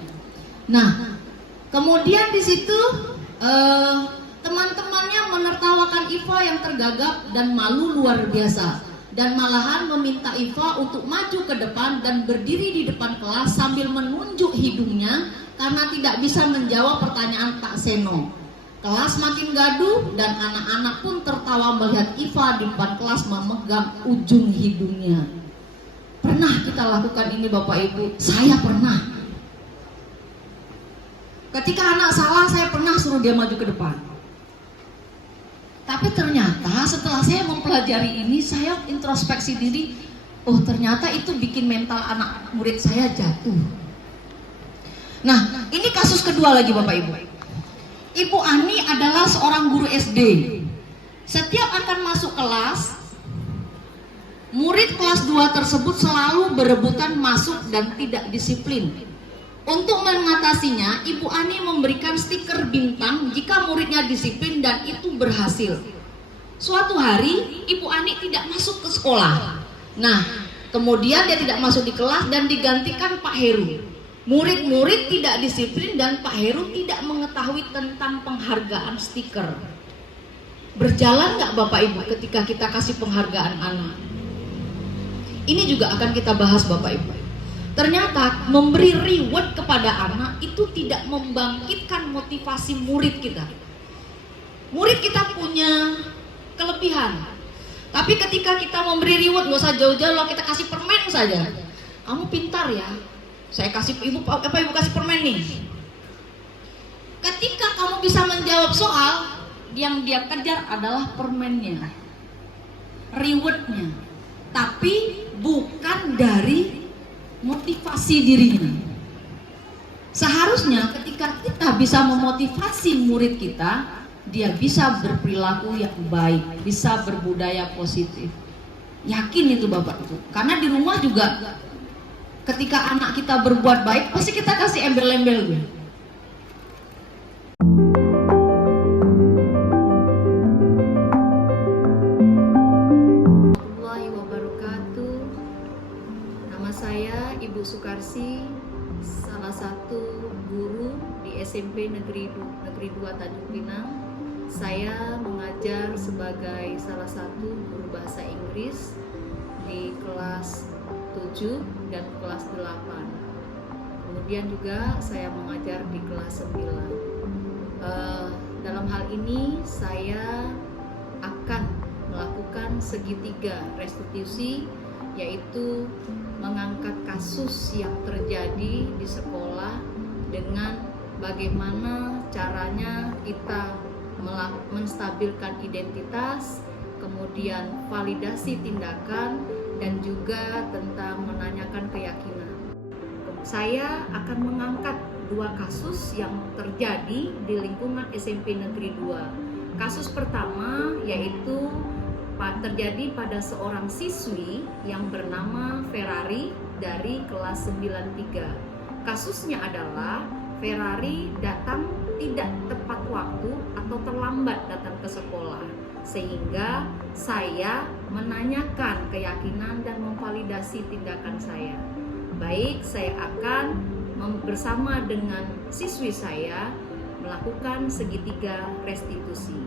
Nah, kemudian di situ teman-temannya menertawakan Iva yang tergagap dan malu luar biasa, dan malahan meminta Iva untuk maju ke depan dan berdiri di depan kelas sambil menunjuk hidungnya karena tidak bisa menjawab pertanyaan Pak Seno. Kelas makin gaduh dan anak-anak pun tertawa melihat Iva di depan kelas memegang ujung hidungnya. Pernah kita lakukan ini Bapak Ibu? Saya pernah. Ketika anak salah, saya pernah suruh dia maju ke depan. Tapi ternyata setelah saya mempelajari ini, saya introspeksi diri, oh ternyata itu bikin mental anak murid saya jatuh. Nah, ini kasus kedua lagi Bapak Ibu. Ibu Ani adalah seorang guru SD. Setiap akan masuk kelas, murid kelas 2 tersebut selalu berebutan masuk dan tidak disiplin. Untuk mengatasinya, Ibu Ani memberikan stiker bintang jika muridnya disiplin dan itu berhasil. Suatu hari, Ibu Ani tidak masuk ke sekolah. Nah, kemudian dia tidak masuk di kelas dan digantikan Pak Heru. Murid-murid tidak disiplin dan Pak Heru tidak mengetahui tentang penghargaan stiker. Berjalan nggak Bapak Ibu ketika kita kasih penghargaan anak? Ini juga akan kita bahas Bapak Ibu. Ternyata memberi reward kepada anak itu tidak membangkitkan motivasi murid kita. Murid kita punya kelebihan. Tapi ketika kita memberi reward, nggak usah jauh-jauh, kita kasih permen saja. Kamu pintar ya, saya kasih ibu kasih permen nih. Ketika kamu bisa menjawab soal, yang dia kejar adalah permennya, rewardnya, tapi bukan dari motivasi dirinya. Seharusnya ketika kita bisa memotivasi murid kita, dia bisa berperilaku yang baik, bisa berbudaya positif. Yakin itu Bapak Ibu. Karena di rumah juga ketika anak kita berbuat baik, pasti kita kasih embel-embel gitu. Warahmatullahi wabarakatuh. Nama saya Ibu Sukarsi, salah satu guru di SMP Negeri 2 Tanjung Pinang. Saya mengajar sebagai salah satu guru bahasa Inggris di kelas 7 dan kelas 8. Kemudian juga saya mengajar di kelas 9. Dalam hal ini saya akan melakukan segitiga restitusi, yaitu mengangkat kasus yang terjadi di sekolah dengan bagaimana caranya kita menstabilkan identitas, kemudian validasi tindakan, dan juga tentang menanyakan keyakinan. Saya akan mengangkat 2 kasus yang terjadi di lingkungan SMP Negeri 2. Kasus pertama yaitu terjadi pada seorang siswi yang bernama Ferrari dari kelas 93. Kasusnya adalah Ferrari datang tidak tepat waktu atau terlambat datang ke sekolah, sehingga saya menanyakan keyakinan dan memvalidasi tindakan saya. Baik, saya akan bersama dengan siswi saya melakukan segitiga restitusi.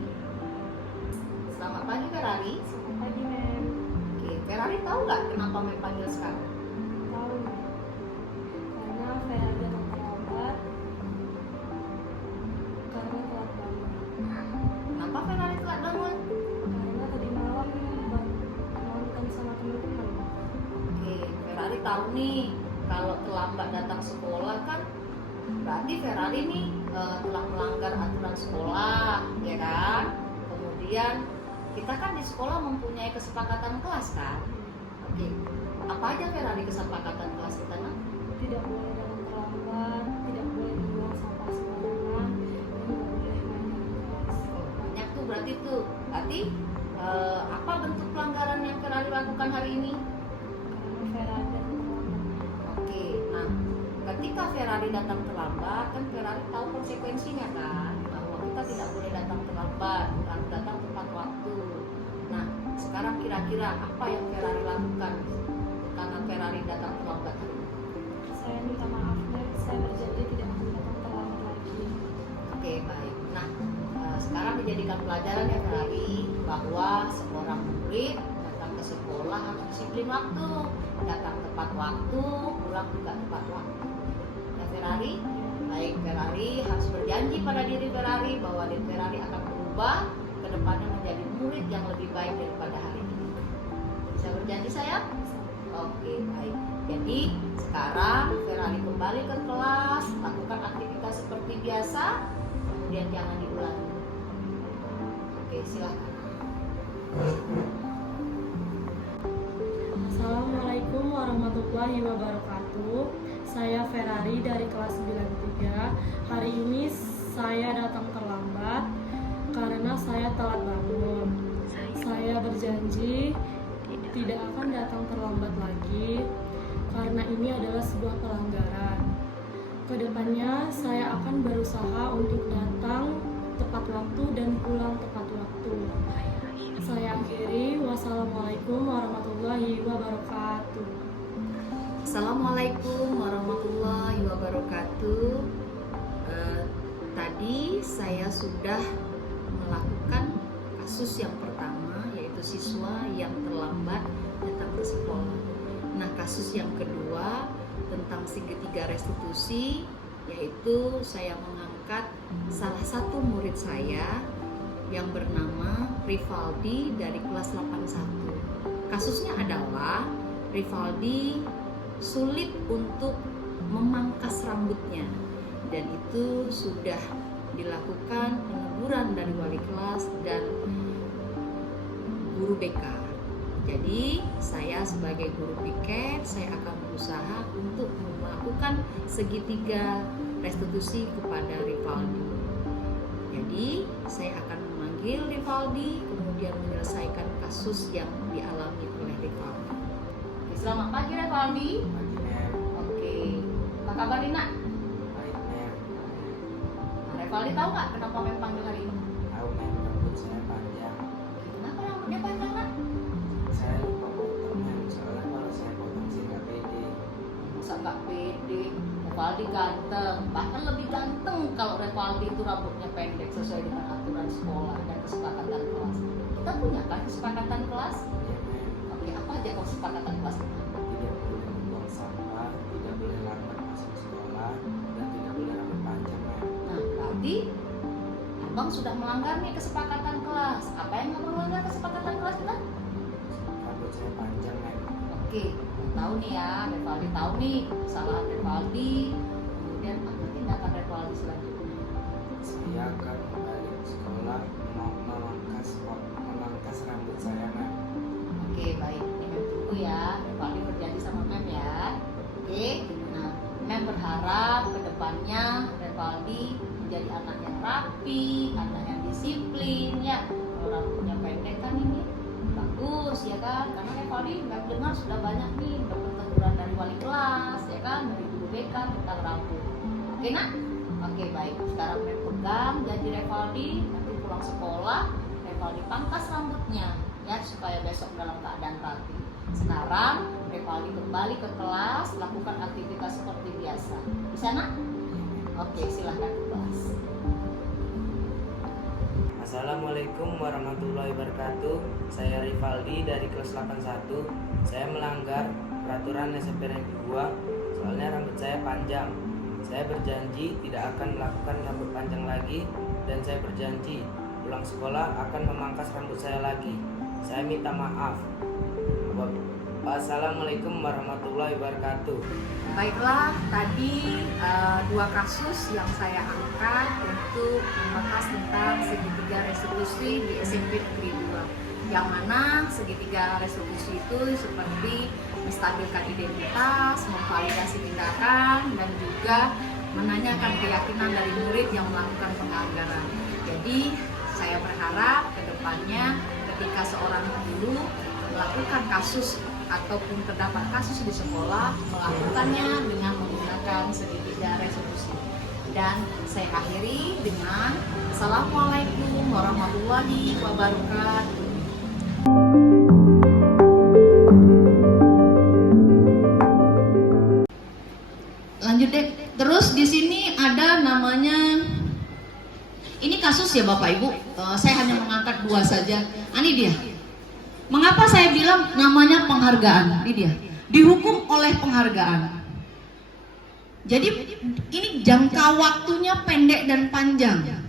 Selamat pagi Ferrari. Selamat pagi, Mem. Oke, Ferrari tahu nggak kenapa Mem panggil sekarang? Tahu. Karena Ferrari datang terlambat. Karena telat bangun. Kenapa Ferrari telat bangun? Karena tadi malam nonton sama teman-teman. Oke, Ferrari tahu nih kalau terlambat datang sekolah kan berarti Ferrari nih telah melanggar aturan sekolah, ya kan? Kemudian kita kan di sekolah mempunyai kesepakatan kelas kan? Oke, apa aja Ferrari kesepakatan kelas kita nak? Tidak boleh datang terlambat, tidak boleh buang sampah sembarangan, dan tidak boleh main di kelas. Oh, banyak tuh berarti tuh. Berarti apa bentuk pelanggaran yang Ferrari lakukan hari ini? Karena Ferrari datang terlambat. Oke, nah ketika Ferrari datang terlambat kan Ferrari tahu konsekuensinya kan, bahwa kita tidak boleh datang terlambat, harus datang tepat waktu. Nah sekarang kira-kira apa yang Ferrari lakukan karena Ferrari datang terlambat hari ini? Saya minta maaf, Mem. Saya berjanji tidak akan datang terlambat lagi. Oke, baik. Nah sekarang dijadikan pelajaran ya Ferrari, bahwa seorang murid datang ke sekolah harus disiplin waktu, datang tepat waktu, pulang juga tepat waktu. Ya Ferrari, baik, Ferrari harus berjanji pada diri Ferrari bahwa diri Ferrari akan berubah ke depannya menjadi murid yang lebih baik daripada hari ini. Bisa berjanji sayang? Oke, baik. Jadi sekarang Ferrari kembali ke kelas, lakukan aktivitas seperti biasa, kemudian jangan diulangi. Oke, silakan. Assalamualaikum warahmatullahi wabarakatuh. Saya Ferrari dari kelas 93. Hari ini saya datang terlambat karena saya telat bangun. Saya berjanji tidak akan datang terlambat lagi karena ini adalah sebuah pelanggaran. Kedepannya saya akan berusaha untuk datang tepat waktu dan pulang tepat waktu. Saya akhiri. Wassalamualaikum warahmatullahi wabarakatuh. Assalamualaikum warahmatullahi wabarakatuh. Tadi saya sudah melakukan kasus yang pertama, yaitu siswa yang terlambat datang ke sekolah. Nah, kasus yang kedua tentang segitiga restitusi, yaitu saya mengangkat salah satu murid saya yang bernama Rivaldi dari kelas 81. Kasusnya adalah Rivaldi sulit untuk memangkas rambutnya, dan itu sudah dilakukan peneguran dari wali kelas dan guru BK. Jadi saya sebagai guru piket, saya akan berusaha untuk melakukan segitiga restitusi kepada Rivaldi. Jadi saya akan memanggil Rivaldi, kemudian menyelesaikan kasus yang dialami oleh Rivaldi. Oke, selamat pagi Rivaldi. Pagi, Mem. Oke, apa kabar Nak? Baik, Mem. Nah, Rivaldi tahu nggak kenapa Mem panggil hari ini? Tahu, Mem, rambut saya panjang. Kenapa rambutnya panjang Nak? Saya lupa potong, Mem. Soalnya kalau saya potong sih nggak pede. Masa nggak pede? Rivaldi ganteng, bahkan lebih ganteng kalau Rivaldi itu rambutnya pendek sesuai dengan aturan sekolah dan kesepakatan kelas. Kita punya kan kesepakatan kelas? Iya, Mem. Oke, apa aja kalau kesepakatan kelas? Tidak boleh membuang sampah, tidak boleh lambat masuk sekolah, dan tidak boleh rambut panjang, Mem. Nah, berarti Abang sudah melanggar nih kesepakatan kelas. Apa yang Abang melanggar kesepakatan kelas kita? Rambut saya panjang, Mem. Oke, tahu nih ya, Rivaldi tahu nih kesalahan Rivaldi. Kemudian apa tindakan Rivaldi selanjutnya? Saya akan kembali ke sekolah memangkas rambut saya, Mem. Oke, baik. Ini Mem tunggu ya. Rivaldi berjanji sama Mem ya. Oke. Nah, Mem berharap kedepannya Rivaldi menjadi anak yang rapi, anak yang disiplin ya. Kalau rambutnya pendek kan ini bagus ya kan? Karena Rivaldi Mem dengar sudah banyak nih dapat teguran dari wali kelas ya kan, dari guru BK tentang rambut. Oke Nak? Oke, baik. Sekarang Mem pegang janji Rivaldi, nanti pulang sekolah Rivaldi pangkas rambutnya ya supaya besok dalam keadaan rapi. Sekarang Rivaldi kembali ke kelas, lakukan aktivitas seperti biasa. Bisa Nak? Oke, silahkan ke kelas. Assalamualaikum warahmatullahi wabarakatuh. Saya Rivaldi dari kelas 81. Saya melanggar peraturan SMP Negeri 2. Soalnya rambut saya panjang. Saya berjanji tidak akan melakukan rambut panjang lagi, dan saya berjanji pulang sekolah akan memangkas rambut saya lagi. Saya minta maaf. Wassalamualaikum warahmatullahi wabarakatuh. Baiklah, tadi dua kasus yang saya angkat untuk membahas tentang segitiga restitusi di SMP Negeri 2. Yang mana segitiga restitusi itu seperti menstabilkan identitas, memvalidasi tindakan, dan juga menanyakan keyakinan dari murid yang melakukan penganggaran. Jadi saya berharap ke depannya ketika seorang guru melakukan kasus ataupun terdapat kasus di sekolah, melakukannya dengan menggunakan segitiga restitusi. Dan saya akhiri dengan Assalamualaikum warahmatullahi wabarakatuh. Lanjut deh. Terus di sini ada namanya, ini kasus ya Bapak Ibu. Saya hanya mengangkat dua saja. Ini dia. Mengapa saya bilang namanya penghargaan? Ini dia. Dihukum oleh penghargaan. Jadi ini jangka waktunya pendek dan panjang.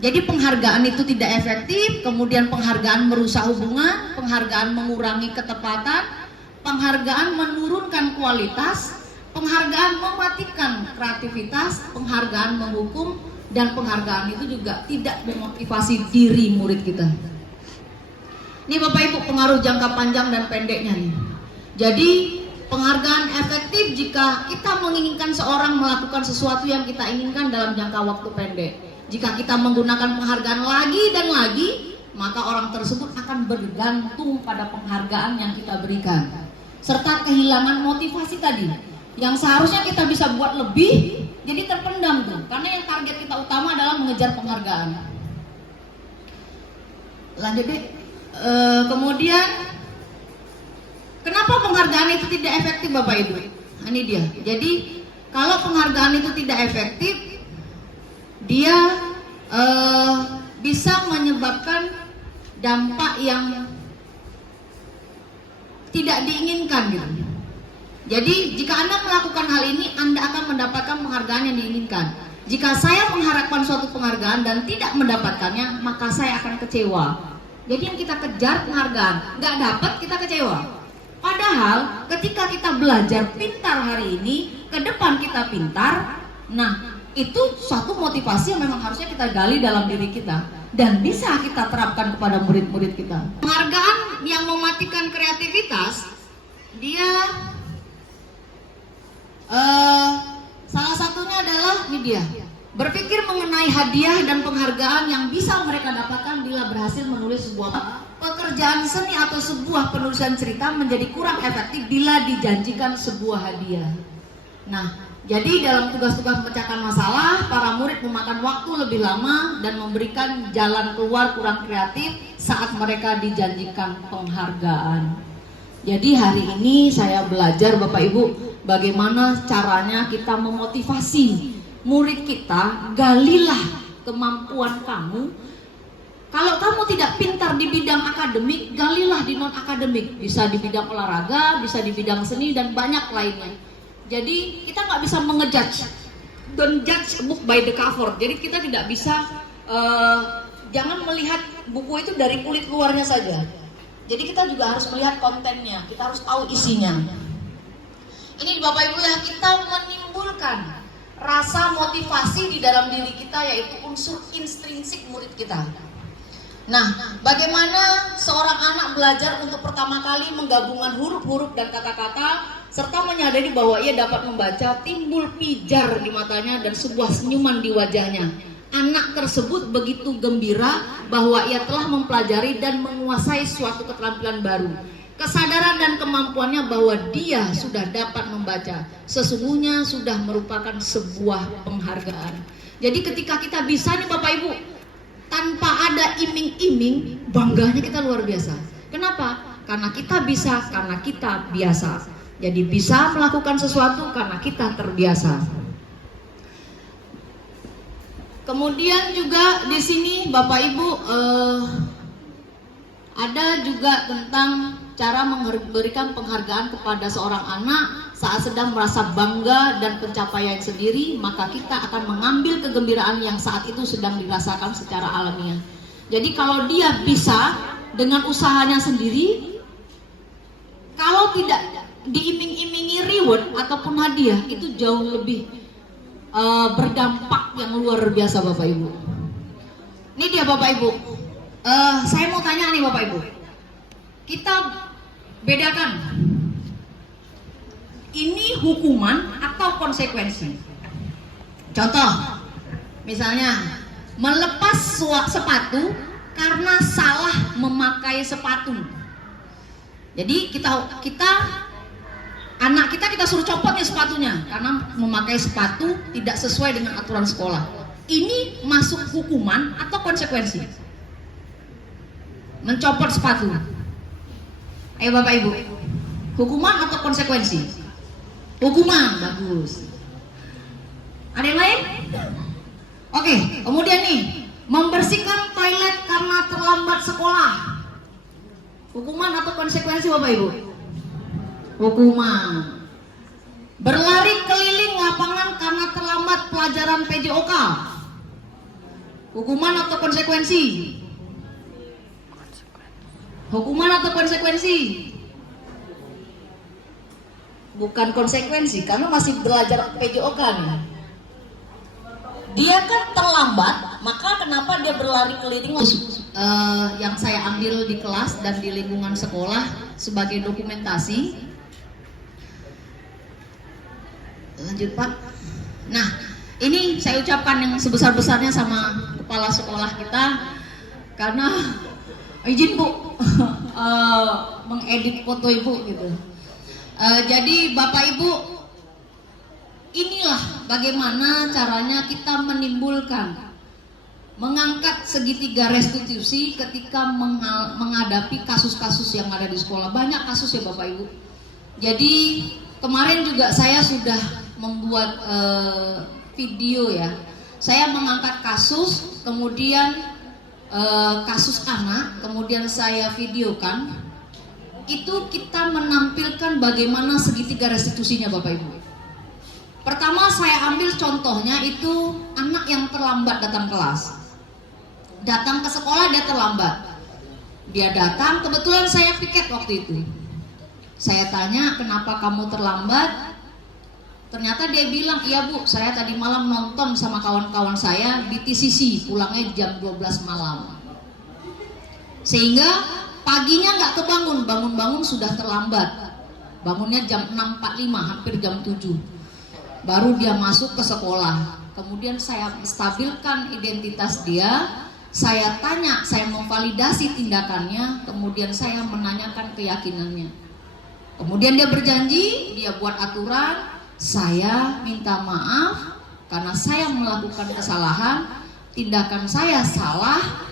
Jadi penghargaan itu tidak efektif, kemudian penghargaan merusak hubungan, penghargaan mengurangi ketepatan, penghargaan menurunkan kualitas, penghargaan mematikan kreativitas, penghargaan menghukum, dan penghargaan itu juga tidak memotivasi diri murid kita. Ini Bapak Ibu pengaruh jangka panjang dan pendeknya nih. Jadi penghargaan efektif jika kita menginginkan seorang melakukan sesuatu yang kita inginkan dalam jangka waktu pendek. Jika kita menggunakan penghargaan lagi dan lagi, maka orang tersebut akan bergantung pada penghargaan yang kita berikan. Serta kehilangan motivasi tadi. Yang seharusnya kita bisa buat lebih, jadi terpendam tuh. Karena yang target kita utama adalah mengejar penghargaan. Lanjut deh. Kemudian kenapa penghargaan itu tidak efektif Bapak Ibu? Ini dia. Jadi kalau penghargaan itu tidak efektif, dia bisa menyebabkan dampak yang tidak diinginkan gitu. Jadi jika Anda melakukan hal ini, Anda akan mendapatkan penghargaan yang diinginkan. Jika saya mengharapkan suatu penghargaan dan tidak mendapatkannya, maka saya akan kecewa. Jadi yang kita kejar penghargaan, nggak dapat kita kecewa. Padahal ketika kita belajar pintar hari ini, ke depan kita pintar, nah itu suatu motivasi yang memang harusnya kita gali dalam diri kita dan bisa kita terapkan kepada murid-murid kita. Penghargaan yang mematikan kreativitas, dia salah satunya adalah ini dia, berpikir mengenai hadiah dan penghargaan yang bisa mereka dapatkan bila berhasil menulis sebuah pekerjaan seni atau sebuah penulisan cerita menjadi kurang efektif bila dijanjikan sebuah hadiah. Nah, jadi dalam tugas-tugas memecahkan masalah, para murid memakan waktu lebih lama dan memberikan jalan keluar kurang kreatif saat mereka dijanjikan penghargaan. Jadi hari ini saya belajar Bapak Ibu bagaimana caranya kita memotivasi murid kita. Galilah kemampuan kamu. Kalau kamu tidak pintar di bidang akademik, galilah di non akademik. Bisa di bidang olahraga, bisa di bidang seni dan banyak lainnya. Jadi kita nggak bisa mengejudge, don't judge a book by the cover. Jadi kita tidak bisa jangan melihat buku itu dari kulit luarnya saja. Jadi kita juga harus melihat kontennya, kita harus tahu isinya. Ini Bapak Ibu ya, kita menimbulkan rasa motivasi di dalam diri kita, yaitu unsur intrinsik murid kita. Nah, bagaimana seorang anak belajar untuk pertama kali menggabungkan huruf-huruf dan kata-kata serta menyadari bahwa ia dapat membaca, timbul pijar di matanya dan sebuah senyuman di wajahnya. Anak tersebut begitu gembira bahwa ia telah mempelajari dan menguasai suatu keterampilan baru. Kesadaran dan kemampuannya bahwa dia sudah dapat membaca sesungguhnya sudah merupakan sebuah penghargaan. Jadi ketika kita bisa nih Bapak Ibu, tanpa ada iming-iming, bangganya kita luar biasa. Kenapa? Karena kita bisa, karena kita biasa. Jadi bisa melakukan sesuatu karena kita terbiasa. Kemudian juga di sini Bapak Ibu ada juga tentang cara memberikan penghargaan kepada seorang anak saat sedang merasa bangga dan pencapaian sendiri, maka kita akan mengambil kegembiraan yang saat itu sedang dirasakan secara alamiah. Jadi kalau dia bisa dengan usahanya sendiri, kalau tidak diiming-imingi reward ataupun hadiah, itu jauh lebih berdampak yang luar biasa Bapak Ibu. Ini dia Bapak Ibu. Saya mau tanya nih Bapak Ibu. Kita bedakan. Ini hukuman atau konsekuensi? Contoh, misalnya melepas sepatu karena salah memakai sepatu. Jadi anak kita suruh copot nih sepatunya karena memakai sepatu tidak sesuai dengan aturan sekolah. Ini masuk hukuman atau konsekuensi? Mencopot sepatu. Ayo Bapak Ibu, hukuman atau konsekuensi? Hukuman, bagus. Ada yang lain? Oke, kemudian nih, membersihkan toilet karena terlambat sekolah. Hukuman atau konsekuensi Bapak Ibu? Hukuman. Berlari keliling lapangan karena terlambat pelajaran PJOK. Hukuman atau konsekuensi? Hukuman atau konsekuensi? Bukan konsekuensi, karena masih belajar PJOK nih. Dia kan terlambat, maka kenapa dia berlari keliling? Yang saya ambil di kelas dan di lingkungan sekolah sebagai dokumentasi. Lanjut Pak. Nah, ini saya ucapkan yang sebesar-besarnya sama kepala sekolah kita, karena izin Bu mengedit foto Ibu gitu. Jadi Bapak Ibu, inilah bagaimana caranya kita mengangkat segitiga restitusi ketika menghadapi kasus-kasus yang ada di sekolah. Banyak kasus ya Bapak Ibu. Jadi kemarin juga saya sudah membuat video ya. Saya mengangkat kasus, kemudian kasus anak, kemudian saya videokan. itu kita menampilkan bagaimana segitiga restitusinya Bapak Ibu. Pertama saya ambil contohnya itu anak yang terlambat datang kelas. Datang ke sekolah dia terlambat. Dia datang, kebetulan saya piket waktu itu. Saya tanya, kenapa kamu terlambat? Ternyata dia bilang, iya Bu, saya tadi malam nonton sama kawan-kawan saya di TCC, pulangnya jam 12 malam. Sehingga paginya nggak kebangun, bangun-bangun sudah terlambat. Bangunnya jam 6.45, hampir jam 7. Baru dia masuk ke sekolah. Kemudian saya stabilkan identitas dia. Saya tanya, saya memvalidasi tindakannya, kemudian saya menanyakan keyakinannya. Kemudian dia berjanji, dia buat aturan, saya minta maaf karena saya melakukan kesalahan, tindakan saya salah,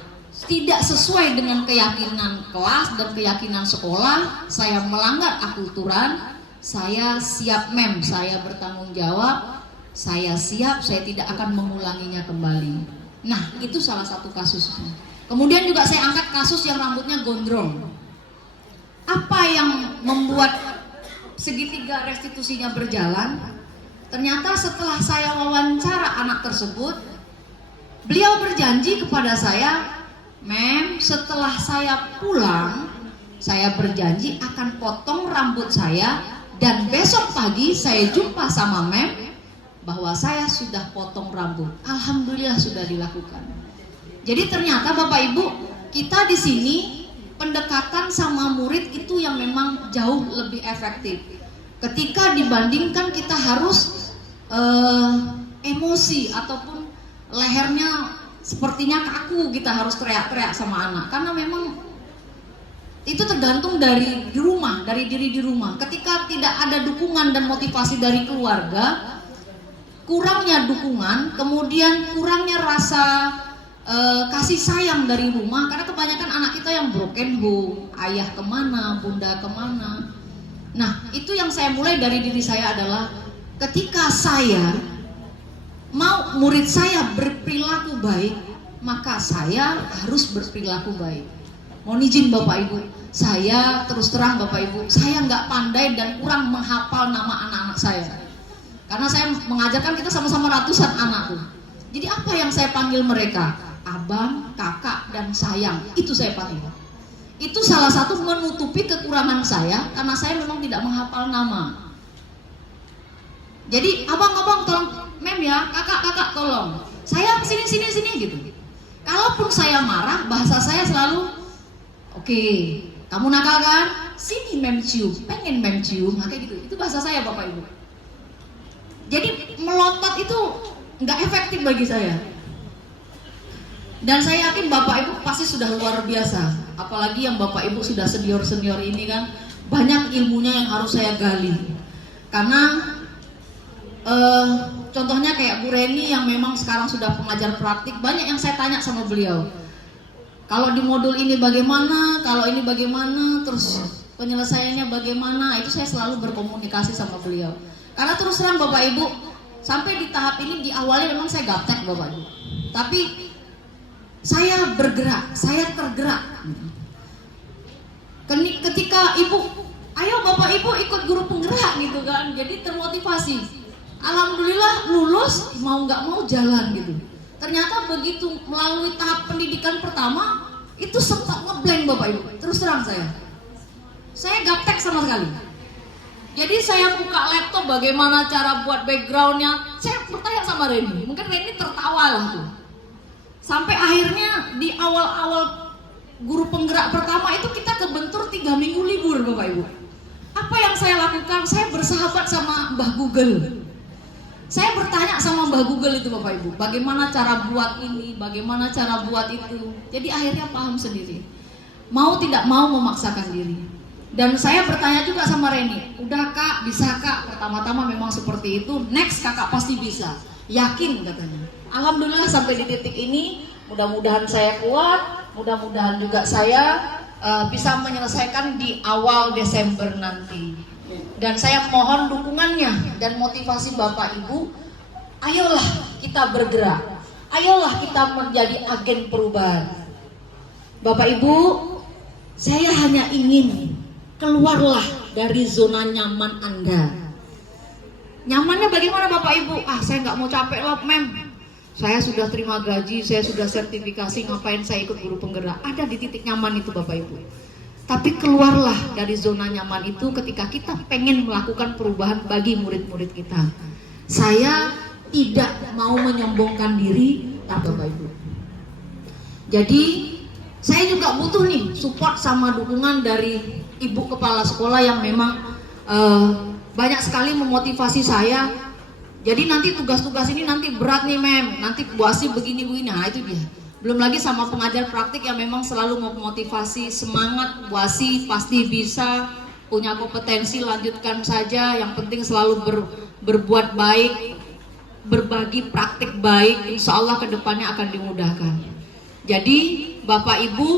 tidak sesuai dengan keyakinan kelas dan keyakinan sekolah, saya melanggar akulturan, saya siap mem, saya bertanggung jawab, saya siap, saya tidak akan mengulanginya kembali. Nah, itu salah satu kasusnya. Kemudian juga saya angkat kasus yang rambutnya gondrong. Apa yang membuat segitiga restitusinya berjalan? Ternyata setelah saya wawancara anak tersebut, beliau berjanji kepada saya, Mem, setelah saya pulang, saya berjanji akan potong rambut saya dan besok pagi saya jumpa sama Mem bahwa saya sudah potong rambut. Alhamdulillah sudah dilakukan. Jadi ternyata Bapak Ibu, kita di sini pendekatan sama murid itu yang memang jauh lebih efektif. Ketika dibandingkan kita harus emosi ataupun lehernya sepertinya kaku, kita harus teriak-teriak sama anak. Karena memang itu tergantung dari di rumah, dari diri di rumah. Ketika tidak ada dukungan dan motivasi dari keluarga, kurangnya dukungan, kemudian kurangnya rasa kasih sayang dari rumah, karena kebanyakan anak kita yang broken home, ayah kemana, bunda kemana. Nah, itu yang saya mulai dari diri saya adalah ketika saya mau murid saya berperilaku baik, maka saya harus berperilaku baik. Mohon izin Bapak Ibu, saya terus terang Bapak Ibu, saya nggak pandai dan kurang menghafal nama anak-anak saya. Karena saya mengajarkan kita sama-sama ratusan anak tuh. Jadi apa yang saya panggil mereka? Abang, kakak, dan sayang. Itu saya panggil. Itu salah satu menutupi kekurangan saya karena saya memang tidak menghafal nama. Jadi abang tolong, Mem ya, kakak tolong. Sayang sini gitu. Kalaupun saya marah, bahasa saya selalu, oke, kamu nakal kan? Sini Mem cium, pengen Mem cium, kayak gitu. Itu bahasa saya Bapak Ibu. Jadi melotot itu nggak efektif bagi saya. Dan saya yakin Bapak Ibu pasti sudah luar biasa. Apalagi yang Bapak Ibu sudah senior ini kan, banyak ilmunya yang harus saya gali. Karena contohnya kayak Bu Reni yang memang sekarang sudah pengajar praktik, banyak yang saya tanya sama beliau. Kalau di modul ini bagaimana, kalau ini bagaimana, terus penyelesaiannya bagaimana, itu saya selalu berkomunikasi sama beliau. Karena terus terang Bapak Ibu, sampai di tahap ini di awalnya memang saya gaptek Bapak Ibu. Tapi saya bergerak, saya tergerak. Ketika Ibu, ayo Bapak Ibu ikut guru penggerak gitu kan, jadi termotivasi. Alhamdulillah lulus, mau nggak mau jalan gitu. Ternyata begitu melalui tahap pendidikan pertama, itu sempat ngeblank Bapak Ibu. Terus terang saya gaptek sama sekali. Jadi saya buka laptop bagaimana cara buat backgroundnya. Saya bertanya sama Reni, mungkin Reni tertawa lah tuh. Sampai akhirnya di awal-awal guru penggerak pertama itu kita kebentur 3 minggu libur Bapak Ibu. Apa yang saya lakukan? Saya bersahabat sama Mbah Google. Saya bertanya sama Mbah Google itu Bapak Ibu, bagaimana cara buat ini, bagaimana cara buat itu. Jadi akhirnya paham sendiri. Mau tidak mau memaksakan diri. Dan saya bertanya juga sama Reni, udah Kak, bisa Kak? Pertama-tama memang seperti itu, next Kakak pasti bisa. Yakin katanya. Alhamdulillah sampai di titik ini, mudah-mudahan saya kuat, mudah-mudahan juga saya bisa menyelesaikan di awal Desember nanti. Dan saya mohon dukungannya dan motivasi Bapak Ibu, ayolah kita bergerak, ayolah kita menjadi agen perubahan. Bapak Ibu, saya hanya ingin keluarlah dari zona nyaman Anda. Nyamannya bagaimana Bapak Ibu? Saya nggak mau capek lah mem. Saya sudah terima gaji, saya sudah sertifikasi, ngapain saya ikut guru penggerak? Ada di titik nyaman itu Bapak Ibu. Tapi keluarlah dari zona nyaman itu ketika kita pengen melakukan perubahan bagi murid-murid kita. Saya tidak mau menyombongkan diri, Bapak Ibu. Jadi saya juga butuh nih support sama dukungan dari ibu kepala sekolah yang memang banyak sekali memotivasi saya. Jadi nanti tugas-tugas ini nanti berat nih mem, nanti Bu Asi begini-begini, nah itu dia. Belum lagi sama pengajar praktik yang memang selalu memotivasi, semangat Bu Asi pasti bisa, punya kompetensi lanjutkan saja, yang penting selalu berbuat baik, berbagi praktik baik, insya Allah kedepannya akan dimudahkan. Jadi Bapak Ibu,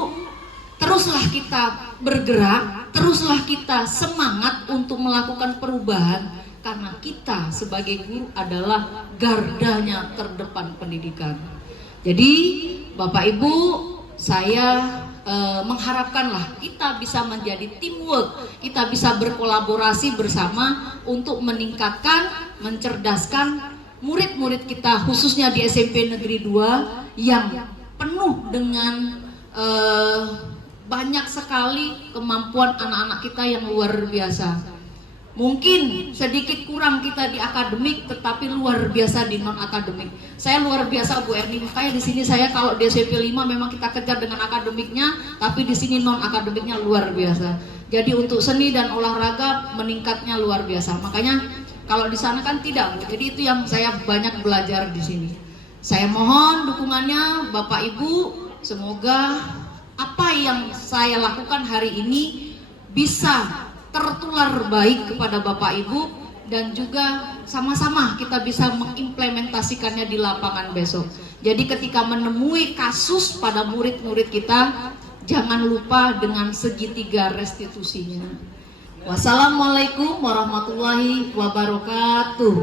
teruslah kita bergerak, teruslah kita semangat untuk melakukan perubahan, karena kita sebagai guru adalah gardanya terdepan pendidikan. Jadi Bapak Ibu, saya mengharapkanlah kita bisa menjadi teamwork, kita bisa berkolaborasi bersama untuk meningkatkan, mencerdaskan murid-murid kita, khususnya di SMP Negeri 2 yang penuh dengan banyak sekali kemampuan anak-anak kita yang luar biasa. Mungkin sedikit kurang kita di akademik, tetapi luar biasa di non akademik. Saya luar biasa Bu Erni, makanya di sini saya kalau di SMP 5 memang kita kejar dengan akademiknya, tapi di sini non akademiknya luar biasa. Jadi untuk seni dan olahraga meningkatnya luar biasa. Makanya kalau di sana kan tidak Bu. Jadi itu yang saya banyak belajar di sini. Saya mohon dukungannya Bapak Ibu, semoga apa yang saya lakukan hari ini bisa tertular baik kepada Bapak Ibu, dan juga sama-sama kita bisa mengimplementasikannya di lapangan besok. Jadi ketika menemui kasus pada murid-murid kita, jangan lupa dengan segitiga restitusinya. Wassalamualaikum warahmatullahi wabarakatuh.